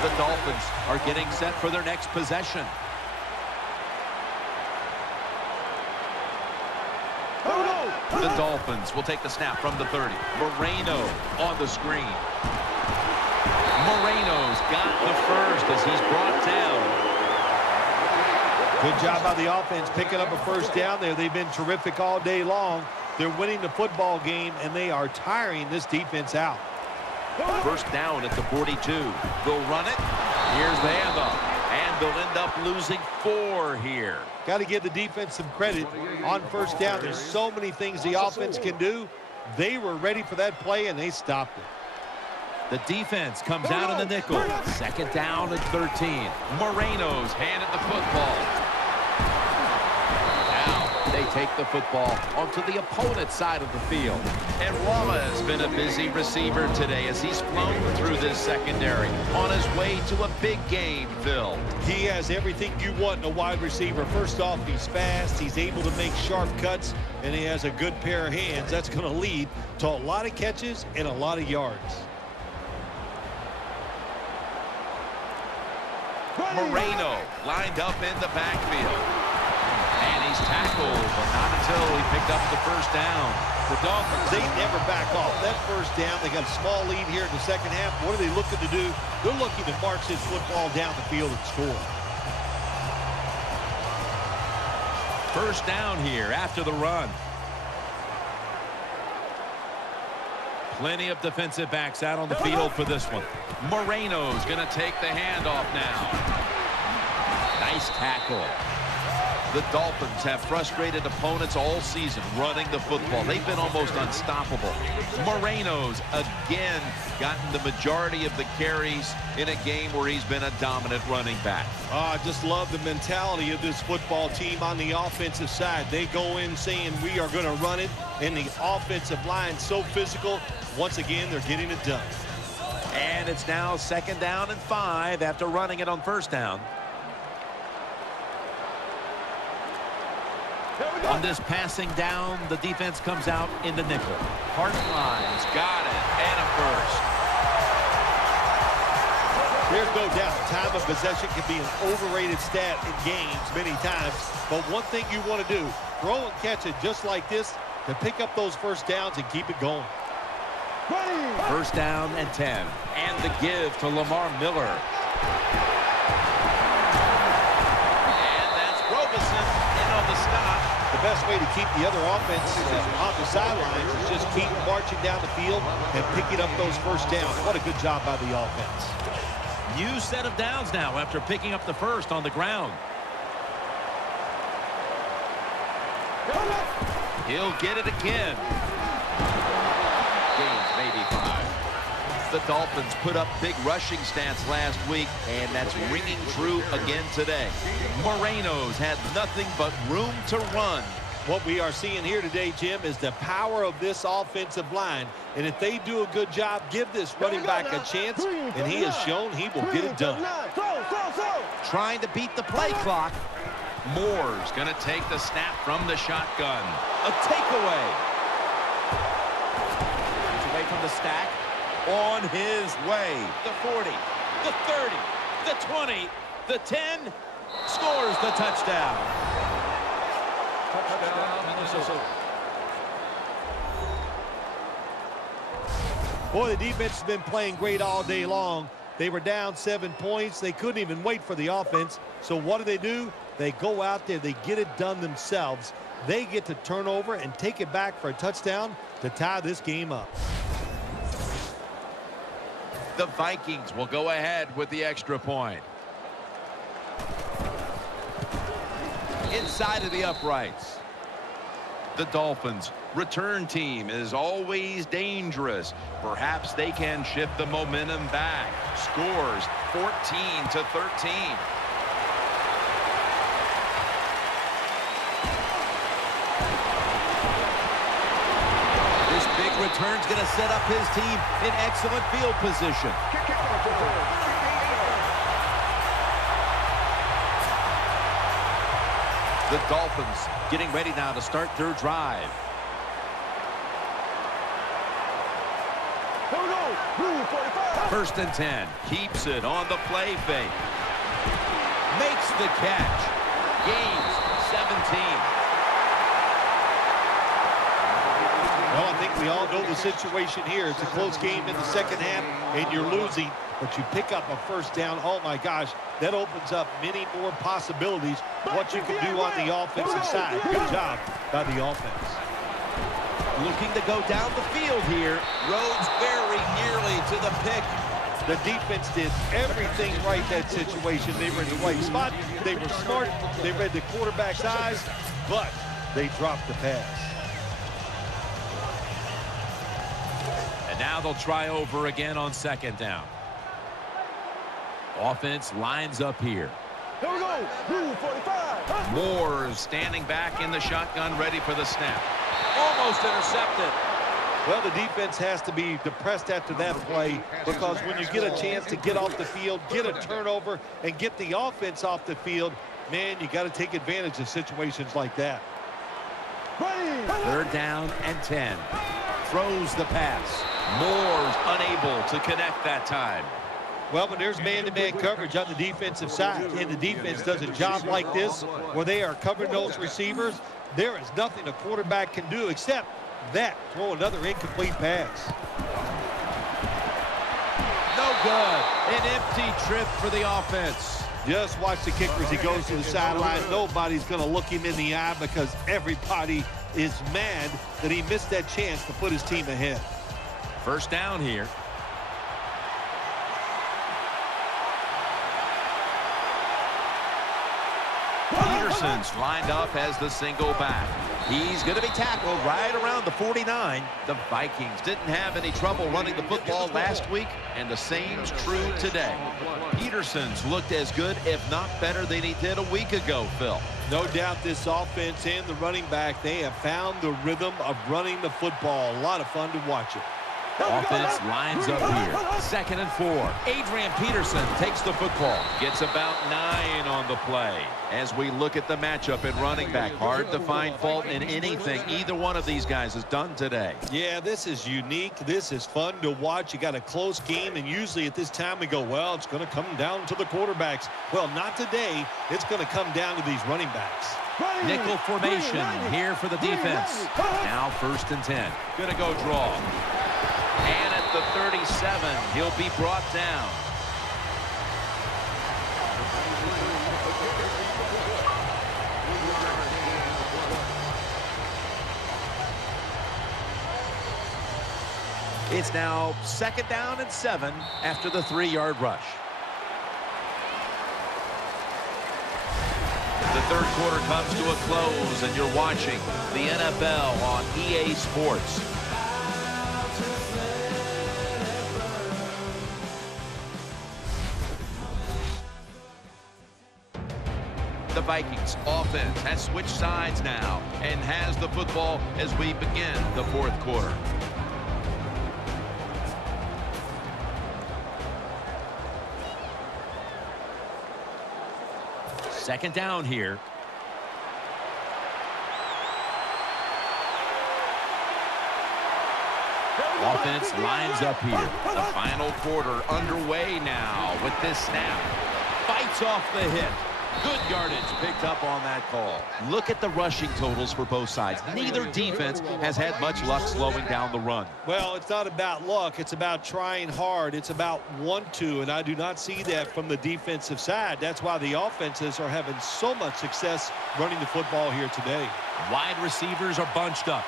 The Dolphins are getting set for their next possession. The Dolphins will take the snap from the 30. Moreno on the screen. Moreno's got the first as he's brought down. Good job by the offense picking up a first down there. They've been terrific all day long. They're winning the football game, and they are tiring this defense out. First down at the 42. They'll run it. Here's the handoff. And they'll end up losing 4 here. Got to give the defense some credit on first down. There's so many things the offense can do. They were ready for that play, and they stopped it. The defense comes out in the nickel. 2nd down and 13. Moreno's handed the football. Now they take the football onto the opponent's side of the field. And Walla has been a busy receiver today as he's flown through this secondary on his way to a big game, Phil. He has everything you want in a wide receiver. First off, he's fast. He's able to make sharp cuts, and he has a good pair of hands. That's going to lead to a lot of catches and a lot of yards. Moreno lined up in the backfield. And he's tackled, but not until he picked up the first down. The Dolphins, they never back off. That first down, they got a small lead here in the second half. What are they looking to do? They're looking to march this football down the field and score. First down here after the run. Plenty of defensive backs out on the field for this one. Moreno's going to take the handoff now. Nice tackle. The Dolphins have frustrated opponents all season running the football. They've been almost unstoppable. Moreno's again gotten the majority of the carries in a game where he's been a dominant running back. I just love the mentality of this football team on the offensive side. They go in saying we are going to run it, and the offensive line so physical. Once again, they're getting it done. And it's now 2nd down and 5 after running it on first down. On this passing down, the defense comes out in the nickel. Hartline's got it, and a first. There's no doubt time of possession can be an overrated stat in games many times. But one thing you want to do, throw and catch it just like this to pick up those first downs and keep it going. First down and 10. And the give to Lamar Miller. And that's Robeson in on the stop. The best way to keep the other offense on the sidelines is just keep marching down the field and picking up those first downs. What a good job by the offense. New set of downs now after picking up the first on the ground. He'll get it again. Gains maybe 5. The Dolphins put up big rushing stats last week, and that's ringing true again today. Moreno's had nothing but room to run. What we are seeing here today, Jim, is the power of this offensive line. And if they do a good job, give this running back a chance, and he has shown he will get it done. Trying to beat the play clock. Moore's going to take the snap from the shotgun. A takeaway. Gets away from the stack. On his way. The 40, the 30, the 20, the 10. Scores the touchdown. Boy, the defense has been playing great all day long. They were down 7 points. They couldn't even wait for the offense. So what do? They go out there. They get it done themselves. They get to turn over and take it back for a touchdown to tie this game up. The Vikings will go ahead with the extra point. Inside of the uprights. The Dolphins' return team is always dangerous. Perhaps they can shift the momentum back. Scores 14-13. This big return's going to set up his team in excellent field position. The Dolphins getting ready now to start their drive. First and 10. Keeps it on the play fake. Makes the catch. Gains 17. Well, I think we all know the situation here. It's a close game in the second half, and you're losing, but you pick up a first down. Oh, my gosh, that opens up many more possibilities what you can do on the offensive side. Good job by the offense. Looking to go down the field here. Rhodes very nearly to the pick. The defense did everything right that situation. They were in the right spot. They were smart. They read the quarterback's eyes, but they dropped the pass. And now they'll try over again on second down. Offense lines up here. Here we go. 45. Moore standing back in the shotgun, ready for the snap. Almost intercepted. Well, the defense has to be depressed after that play, because when you get a chance to get off the field, get a turnover, and get the offense off the field, man, you got to take advantage of situations like that. Third down and 10. Throws the pass. Moore's unable to connect that time. Well, but there's man-to-man coverage on the defensive side, and the defense does a job like this where they are covering those receivers. There is nothing a quarterback can do except that, throw another incomplete pass. No good. An empty trip for the offense. Just watch the kicker as he goes to the sideline. Nobody's going to look him in the eye because everybody is mad that he missed that chance to put his team ahead. First down here. Peterson's lined up as the single back. He's going to be tackled right around the 49. The Vikings didn't have any trouble running the football last week, and the same's true today. Peterson's looked as good, if not better, than he did a week ago, Phil. No doubt this offense and the running back, they have found the rhythm of running the football. A lot of fun to watch it. Offense lines up here. Second and 4. Adrian Peterson takes the football. Gets about 9 on the play. As we look at the matchup in running back, hard to find fault in anything either one of these guys has done today. Yeah, this is unique. This is fun to watch. You got a close game, and usually at this time we go, well, it's going to come down to the quarterbacks. Well, not today. It's going to come down to these running backs. Nickel formation here for the defense. Now first and 10. Gonna go draw. And at the 37, he'll be brought down. It's now second down and 7 after the 3-yard rush. The third quarter comes to a close, and you're watching the NFL on EA Sports. The Vikings offense has switched sides now and has the football as we begin the fourth quarter. Second down here. Offense lines up here. The final quarter underway now with this snap. Fights off the hit. Good yardage picked up on that call. Look at the rushing totals for both sides. Neither defense has had much luck slowing down the run. Well, it's not about luck. It's about trying hard. It's about want to, and I do not see that from the defensive side. That's why the offenses are having so much success running the football here today. Wide receivers are bunched up.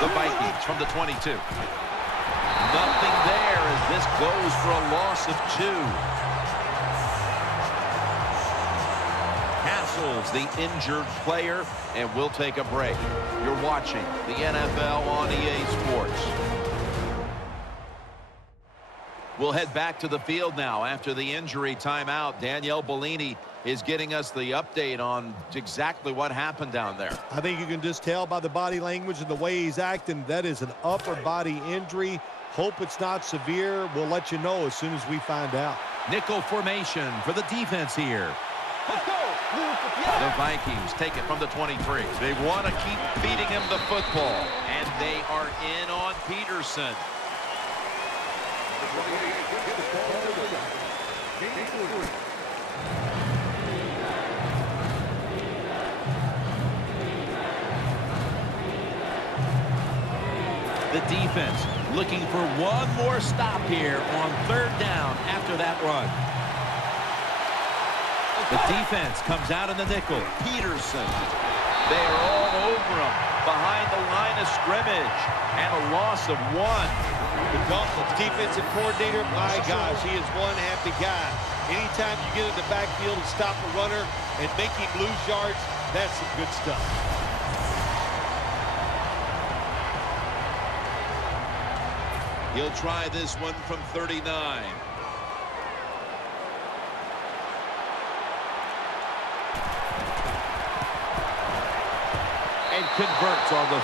The Vikings from the 22. Nothing there as this goes for a loss of 2. Castle's the injured player, and we'll take a break. You're watching the NFL on EA Sports. We'll head back to the field now after the injury timeout. Danielle Bellini is getting us the update on exactly what happened down there. I think you can just tell by the body language and the way he's acting that is an upper body injury. Hope it's not severe. We'll let you know as soon as we find out. Nickel formation for the defense here. Let's go. The Vikings take it from the 23. They want to keep feeding him the football, and they are in on Peterson. The defense looking for one more stop here on third down after that run. The defense comes out in the nickel. Peterson. They are all over him behind the line of scrimmage. And a loss of 1. The Dolphins defensive coordinator, my gosh, he is one happy guy. Anytime you get in the backfield and stop a runner and make him lose yards, that's some good stuff. He'll try this one from 39. And converts on the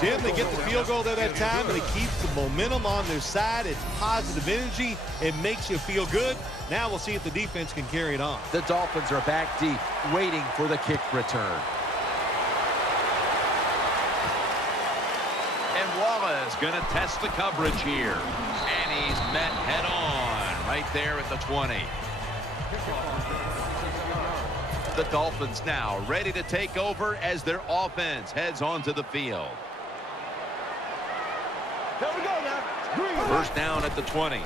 3. Jim, they get the field goal at that time, and it keeps the momentum on their side. It's positive energy. It makes you feel good. Now we'll see if the defense can carry it on. The Dolphins are back deep, waiting for the kick return. And Wallace going to test the coverage here. And he's met head on right there at the 20. The Dolphins now ready to take over as their offense heads onto the field. There we go now. First down at the 20.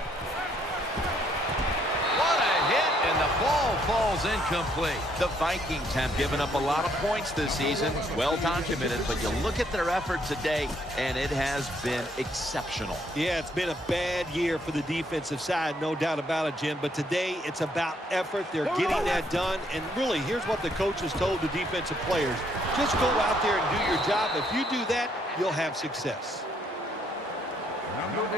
What a hit, and the ball falls incomplete. The Vikings have given up a lot of points this season, well documented, but you look at their effort today, and it has been exceptional. Yeah, it's been a bad year for the defensive side, no doubt about it, Jim. But today, it's about effort. They're getting that done. And really, here's what the coaches told the defensive players. Just go out there and do your job. If you do that, you'll have success.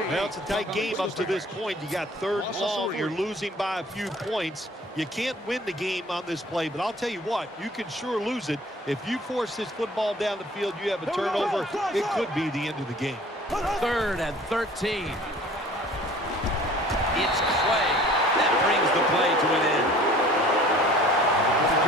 Well, it's a tight game up to this point. You got third and long. You're losing by a few points. You can't win the game on this play, but I'll tell you what, you can sure lose it. If you force this football down the field, you have a turnover, it could be the end of the game. Third and 13. It's Clay. That brings the play to an end.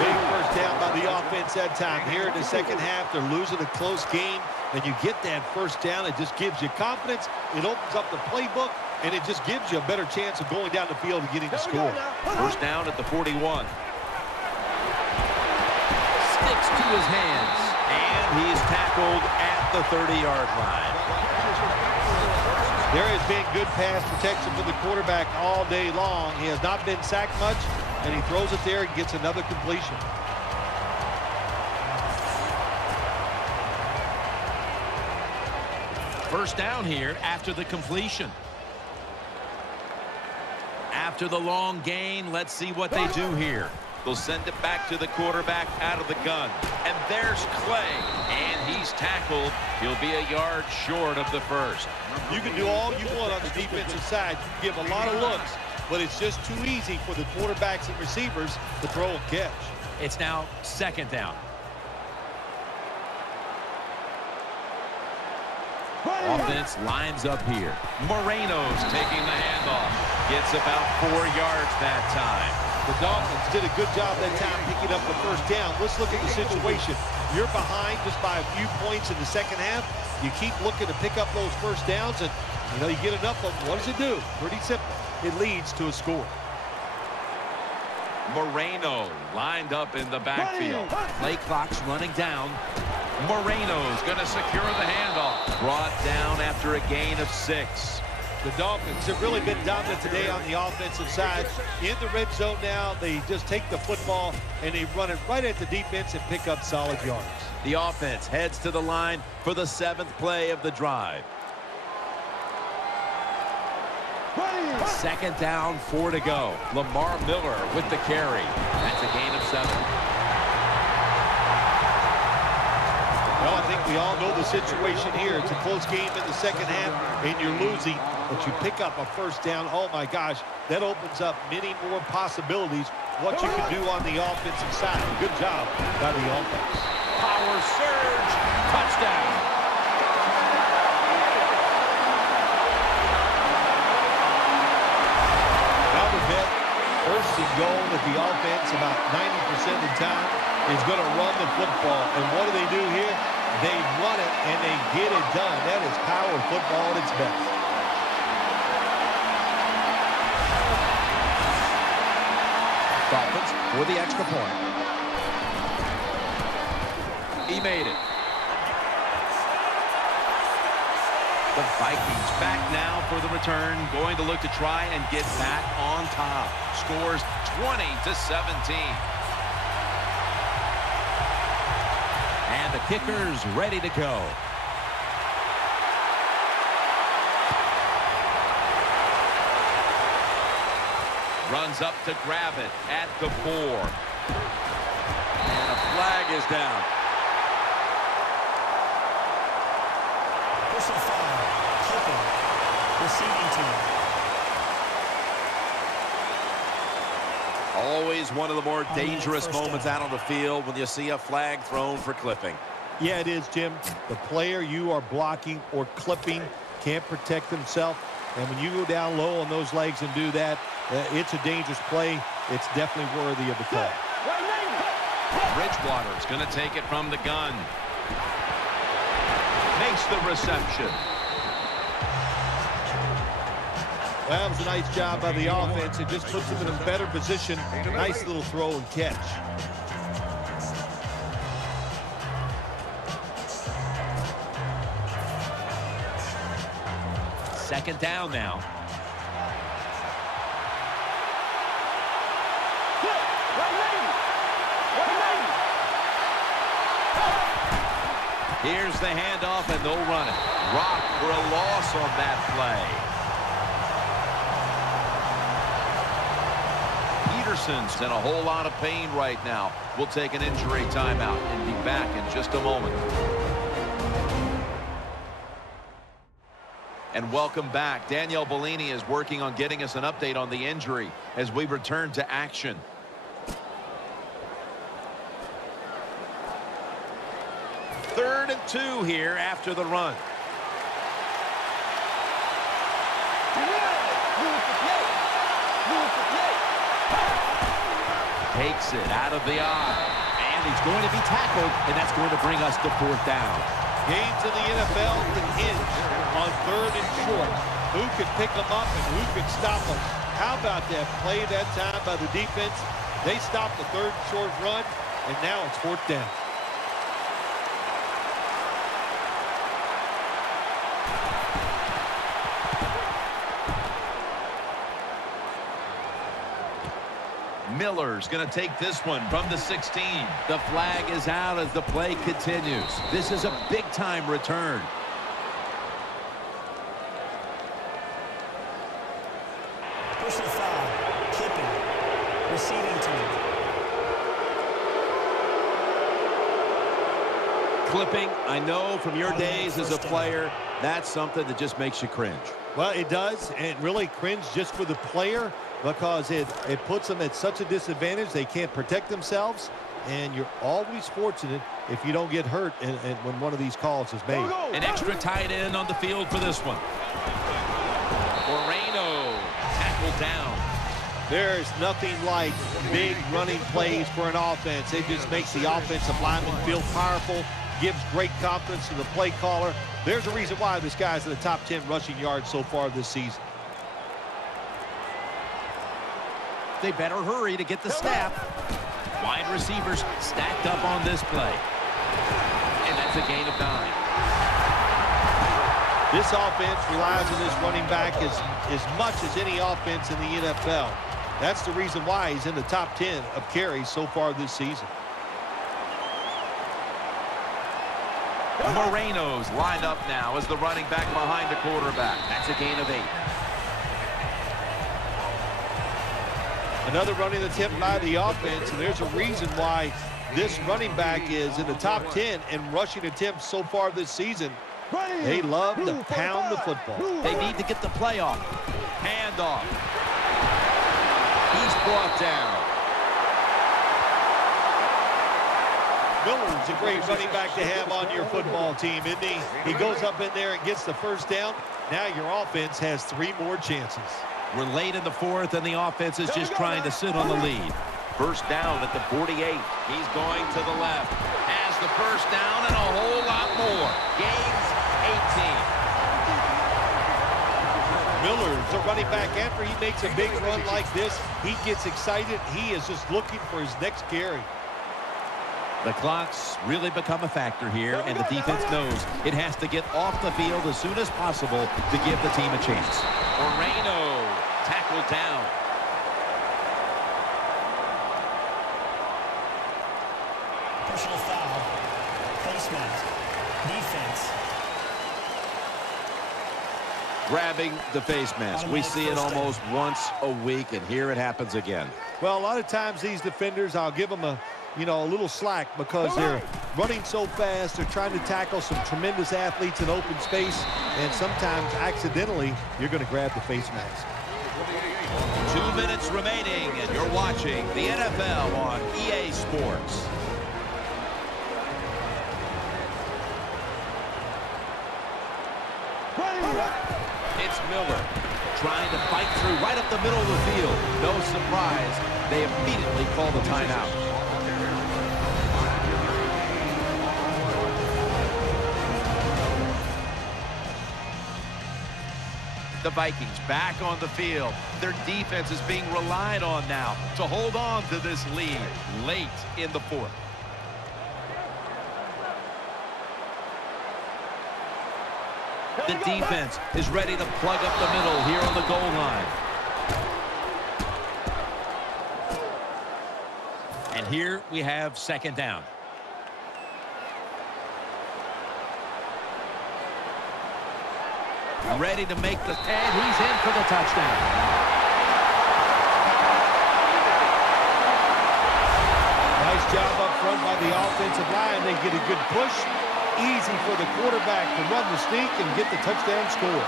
Big first down by the offense that time. Here in the second half, they're losing a close game, and you get that first down. It just gives you confidence. It opens up the playbook, and it just gives you a better chance of going down the field and getting the score. First down at the 41. Sticks to his hands, and he's tackled at the 30-yard line. There has been good pass protection for the quarterback all day long. He has not been sacked much, and he throws it there and gets another completion. First down here after the completion. After the long gain, let's see what they do here. They'll send it back to the quarterback out of the gun. And there's Clay. And he's tackled. He'll be a yard short of the first. You can do all you want on the defensive side. You give a lot of looks, but it's just too easy for the quarterbacks and receivers to throw and catch. It's now second down. Offense lines up here. Moreno's taking the handoff. Gets about 4 yards that time. The Dolphins did a good job that time picking up the first down. Let's look at the situation. You're behind just by a few points in the second half. You keep looking to pick up those first downs, and you get enough of them. What does it do? Pretty simple. It leads to a score. Moreno lined up in the backfield. Play clock's running down. Moreno's going to secure the handoff. Brought down after a gain of 6. The Dolphins have really been dominant today on the offensive side. In the red zone now, they just take the football and they run it right at the defense and pick up solid yards. The offense heads to the line for the 7th play of the drive. Second down, 4 to go. Lamar Miller with the carry. That's a gain of 7. Well, I think we all know the situation here. It's a close game in the second half, and you're losing, but you pick up a first down. Oh, my gosh, that opens up many more possibilities what you can do on the offensive side. Good job by the offense. Power surge, touchdown. Now the bet, first and goal at the offense about 90% of the time is going to run the football. And what do they do here? They run it, and they get it done. That is power football at its best. Dolphins for the extra point. He made it. The Vikings back now for the return, going to look to try and get back on top. Scores 20-17. And the kicker's ready to go. Runs up to grab it at the 4. And a flag is down. Personal foul, kicking, receiving team. Always one of the more dangerous moments out on the field when you see a flag thrown for clipping. Yeah, it is, Jim. The player you are blocking or clipping can't protect himself. And when you go down low on those legs and do that, it's a dangerous play. It's definitely worthy of the call. Bridgewater's going to take it from the gun. Makes the reception. Well, that was a nice job by the offense. It just puts them in a better position. Nice little throw and catch. Second down now. Here's the handoff, and they'll run it. Rock for a loss on that play. Peterson's in a whole lot of pain right now. We'll take an injury timeout and be back in just a moment. And welcome back. Danielle Bellini is working on getting us an update on the injury as we return to action. Third and 2 here after the run. Takes it out of the eye. And he's going to be tackled, and that's going to bring us to 4th down. Games in the NFL can hinge on 3rd and short. Who can pick them up and who can stop them? How about that play that time by the defense? They stopped the 3rd and short run, and now it's 4th down. Miller's going to take this one from the 16. The flag is out as the play continues. This is a big-time return. Personal foul, kicking, receiving team. Flipping, I know from your days as a player, that's something that just makes you cringe. Well, it does, and really cringe just for the player because it puts them at such a disadvantage. They can't protect themselves, and you're always fortunate if you don't get hurt and when one of these calls is made. An extra tight end on the field for this one. Moreno tackled down. There's nothing like big running plays for an offense. It just makes the offensive lineman feel powerful, gives great confidence to the play caller. There's a reason why this guy's in the top 10 rushing yards so far this season. They better hurry to get the snap. Wide receivers stacked up on this play. And that's a gain of 9. This offense relies on this running back as much as any offense in the NFL. That's the reason why he's in the top 10 of carries so far this season. Moreno's lined up now as the running back behind the quarterback. That's a gain of 8. Another running attempt by the offense, and there's a reason why this running back is in the top 10 in rushing attempts so far this season. They love to pound the football. They need to get the play off. Hand off. He's brought down. Miller's a great running back to have on your football team, isn't he? He goes up in there and gets the first down. Now your offense has 3 more chances. We're late in the 4th, and the offense is just trying to sit on the lead. First down at the 48. He's going to the left. Has the first down and a whole lot more. Gains 18. Miller's a running back. After he makes a big run like this, he gets excited. He is just looking for his next carry. The clock's really become a factor here, and the defense knows it has to get off the field as soon as possible to give the team a chance. Moreno tackled down. Personal foul. Face mask. Defense. Grabbing the face mask. We see it almost once a week, and here it happens again. Well, a lot of times these defenders, I'll give them a little slack because they're running so fast. They're trying to tackle some tremendous athletes in open space, and sometimes accidentally you're going to grab the face mask. 2 minutes remaining, and you're watching the NFL on EA Sports. It's Miller trying to fight through right up the middle of the field. No surprise, they immediately call the timeout. The Vikings back on the field. Their defense is being relied on now to hold on to this lead late in the 4th. The defense is ready to plug up the middle here on the goal line. And here we have 2nd down. Ready to make the, and he's in for the touchdown. Nice job up front by the offensive line. They get a good push. Easy for the quarterback to run the sneak and get the touchdown score.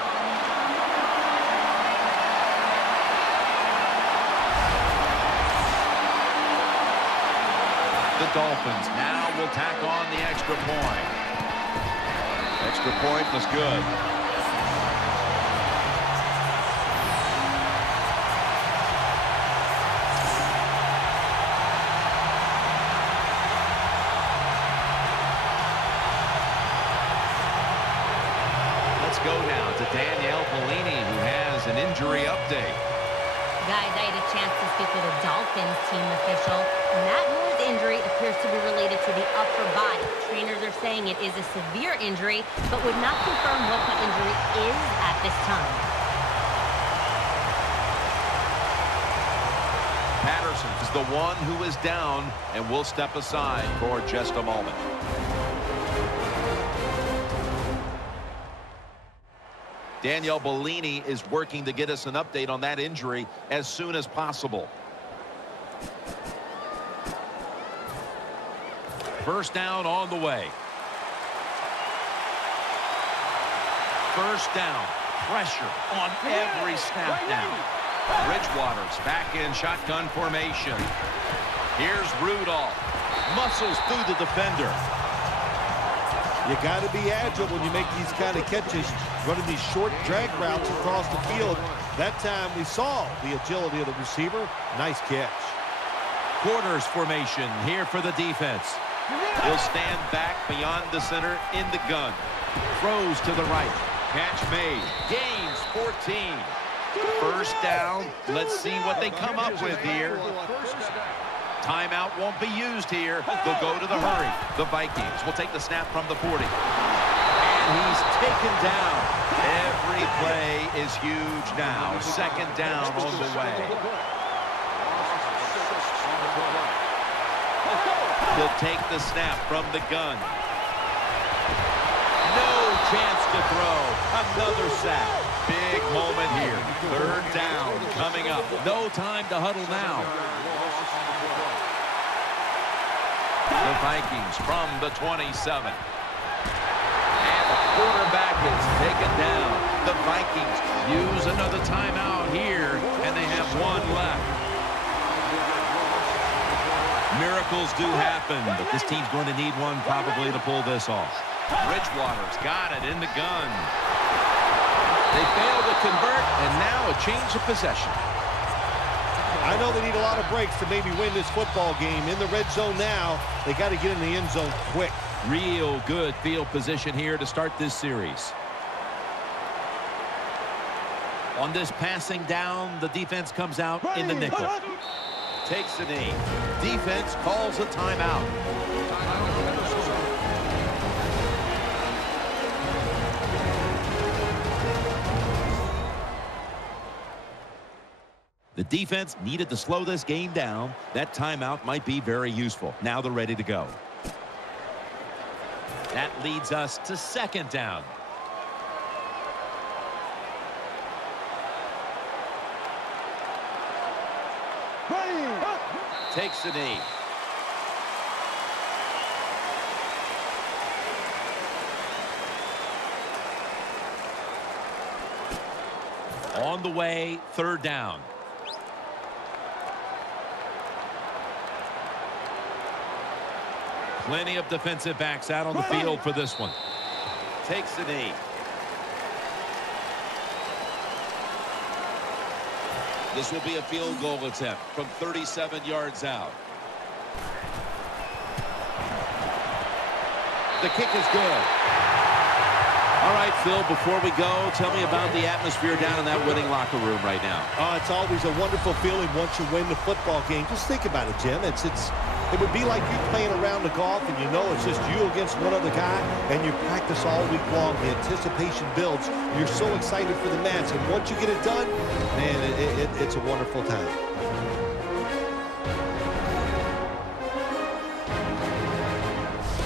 The Dolphins now will tack on the extra point. Extra point was good. Go now to Danielle Bellini, who has an injury update. Guys, I had a chance to speak with a Dolphins team official. Matt Moore's injury appears to be related to the upper body. Trainers are saying it is a severe injury, but would not confirm what the injury is at this time. Patterson is the one who is down, and will step aside for just a moment. Danielle Bellini is working to get us an update on that injury as soon as possible. First down on the way. First down. Pressure on every snap now. Bridgewater's back in shotgun formation. Here's Rudolph. Muscles through the defender. You got to be agile when you make these kind of catches, running these short drag routes across the field. That time we saw the agility of the receiver. Nice catch. Quarters formation here for the defense. He'll stand back beyond the center in the gun. Throws to the right. Catch made. Gains 14. First down. Let's see what they come up with here. Timeout won't be used here. They'll go to the hurry. The Vikings will take the snap from the 40. And he's taken down. Every play is huge now. Second down on the way. He'll take the snap from the gun. No chance to throw. Another sack. Big moment here. Third down coming up. No time to huddle now. The Vikings from the 27. And the quarterback is taken down. The Vikings use another timeout here, and they have one left. Miracles do happen, but this team's going to need one probably to pull this off. Bridgewater's got it in the gun. They fail to convert, and now a change of possession. I know they need a lot of breaks to maybe win this football game. In the red zone now, they got to get in the end zone quick. Real good field position here to start this series. On this passing down, the defense comes out in the nickel. Takes the knee. Defense calls a timeout. The defense needed to slow this game down. That timeout might be very useful. Now they're ready to go. That leads us to second down. Takes the knee. On the way, third down. Plenty of defensive backs out on the field for this one. Takes the knee. This will be a field goal attempt from 37 yards out. The kick is good. All right, Phil, before we go, tell me about the atmosphere down in that winning locker room right now. Oh, it's always a wonderful feeling once you win the football game. Just think about it, Jim. It would be like you playing around the golf and you know it's just you against one other guy and you practice all week long. The anticipation builds. You're so excited for the match. And once you get it done, man, it's a wonderful time.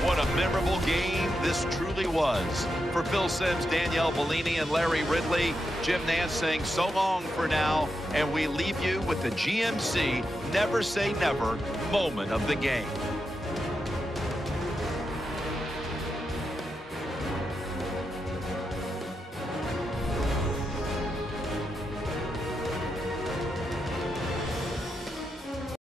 What a memorable game this truly was. For Phil Simms, Danielle Bellini, and Larry Ridley, Jim Nance saying so long for now, and we leave you with the GMC Never Say Never moment of the game.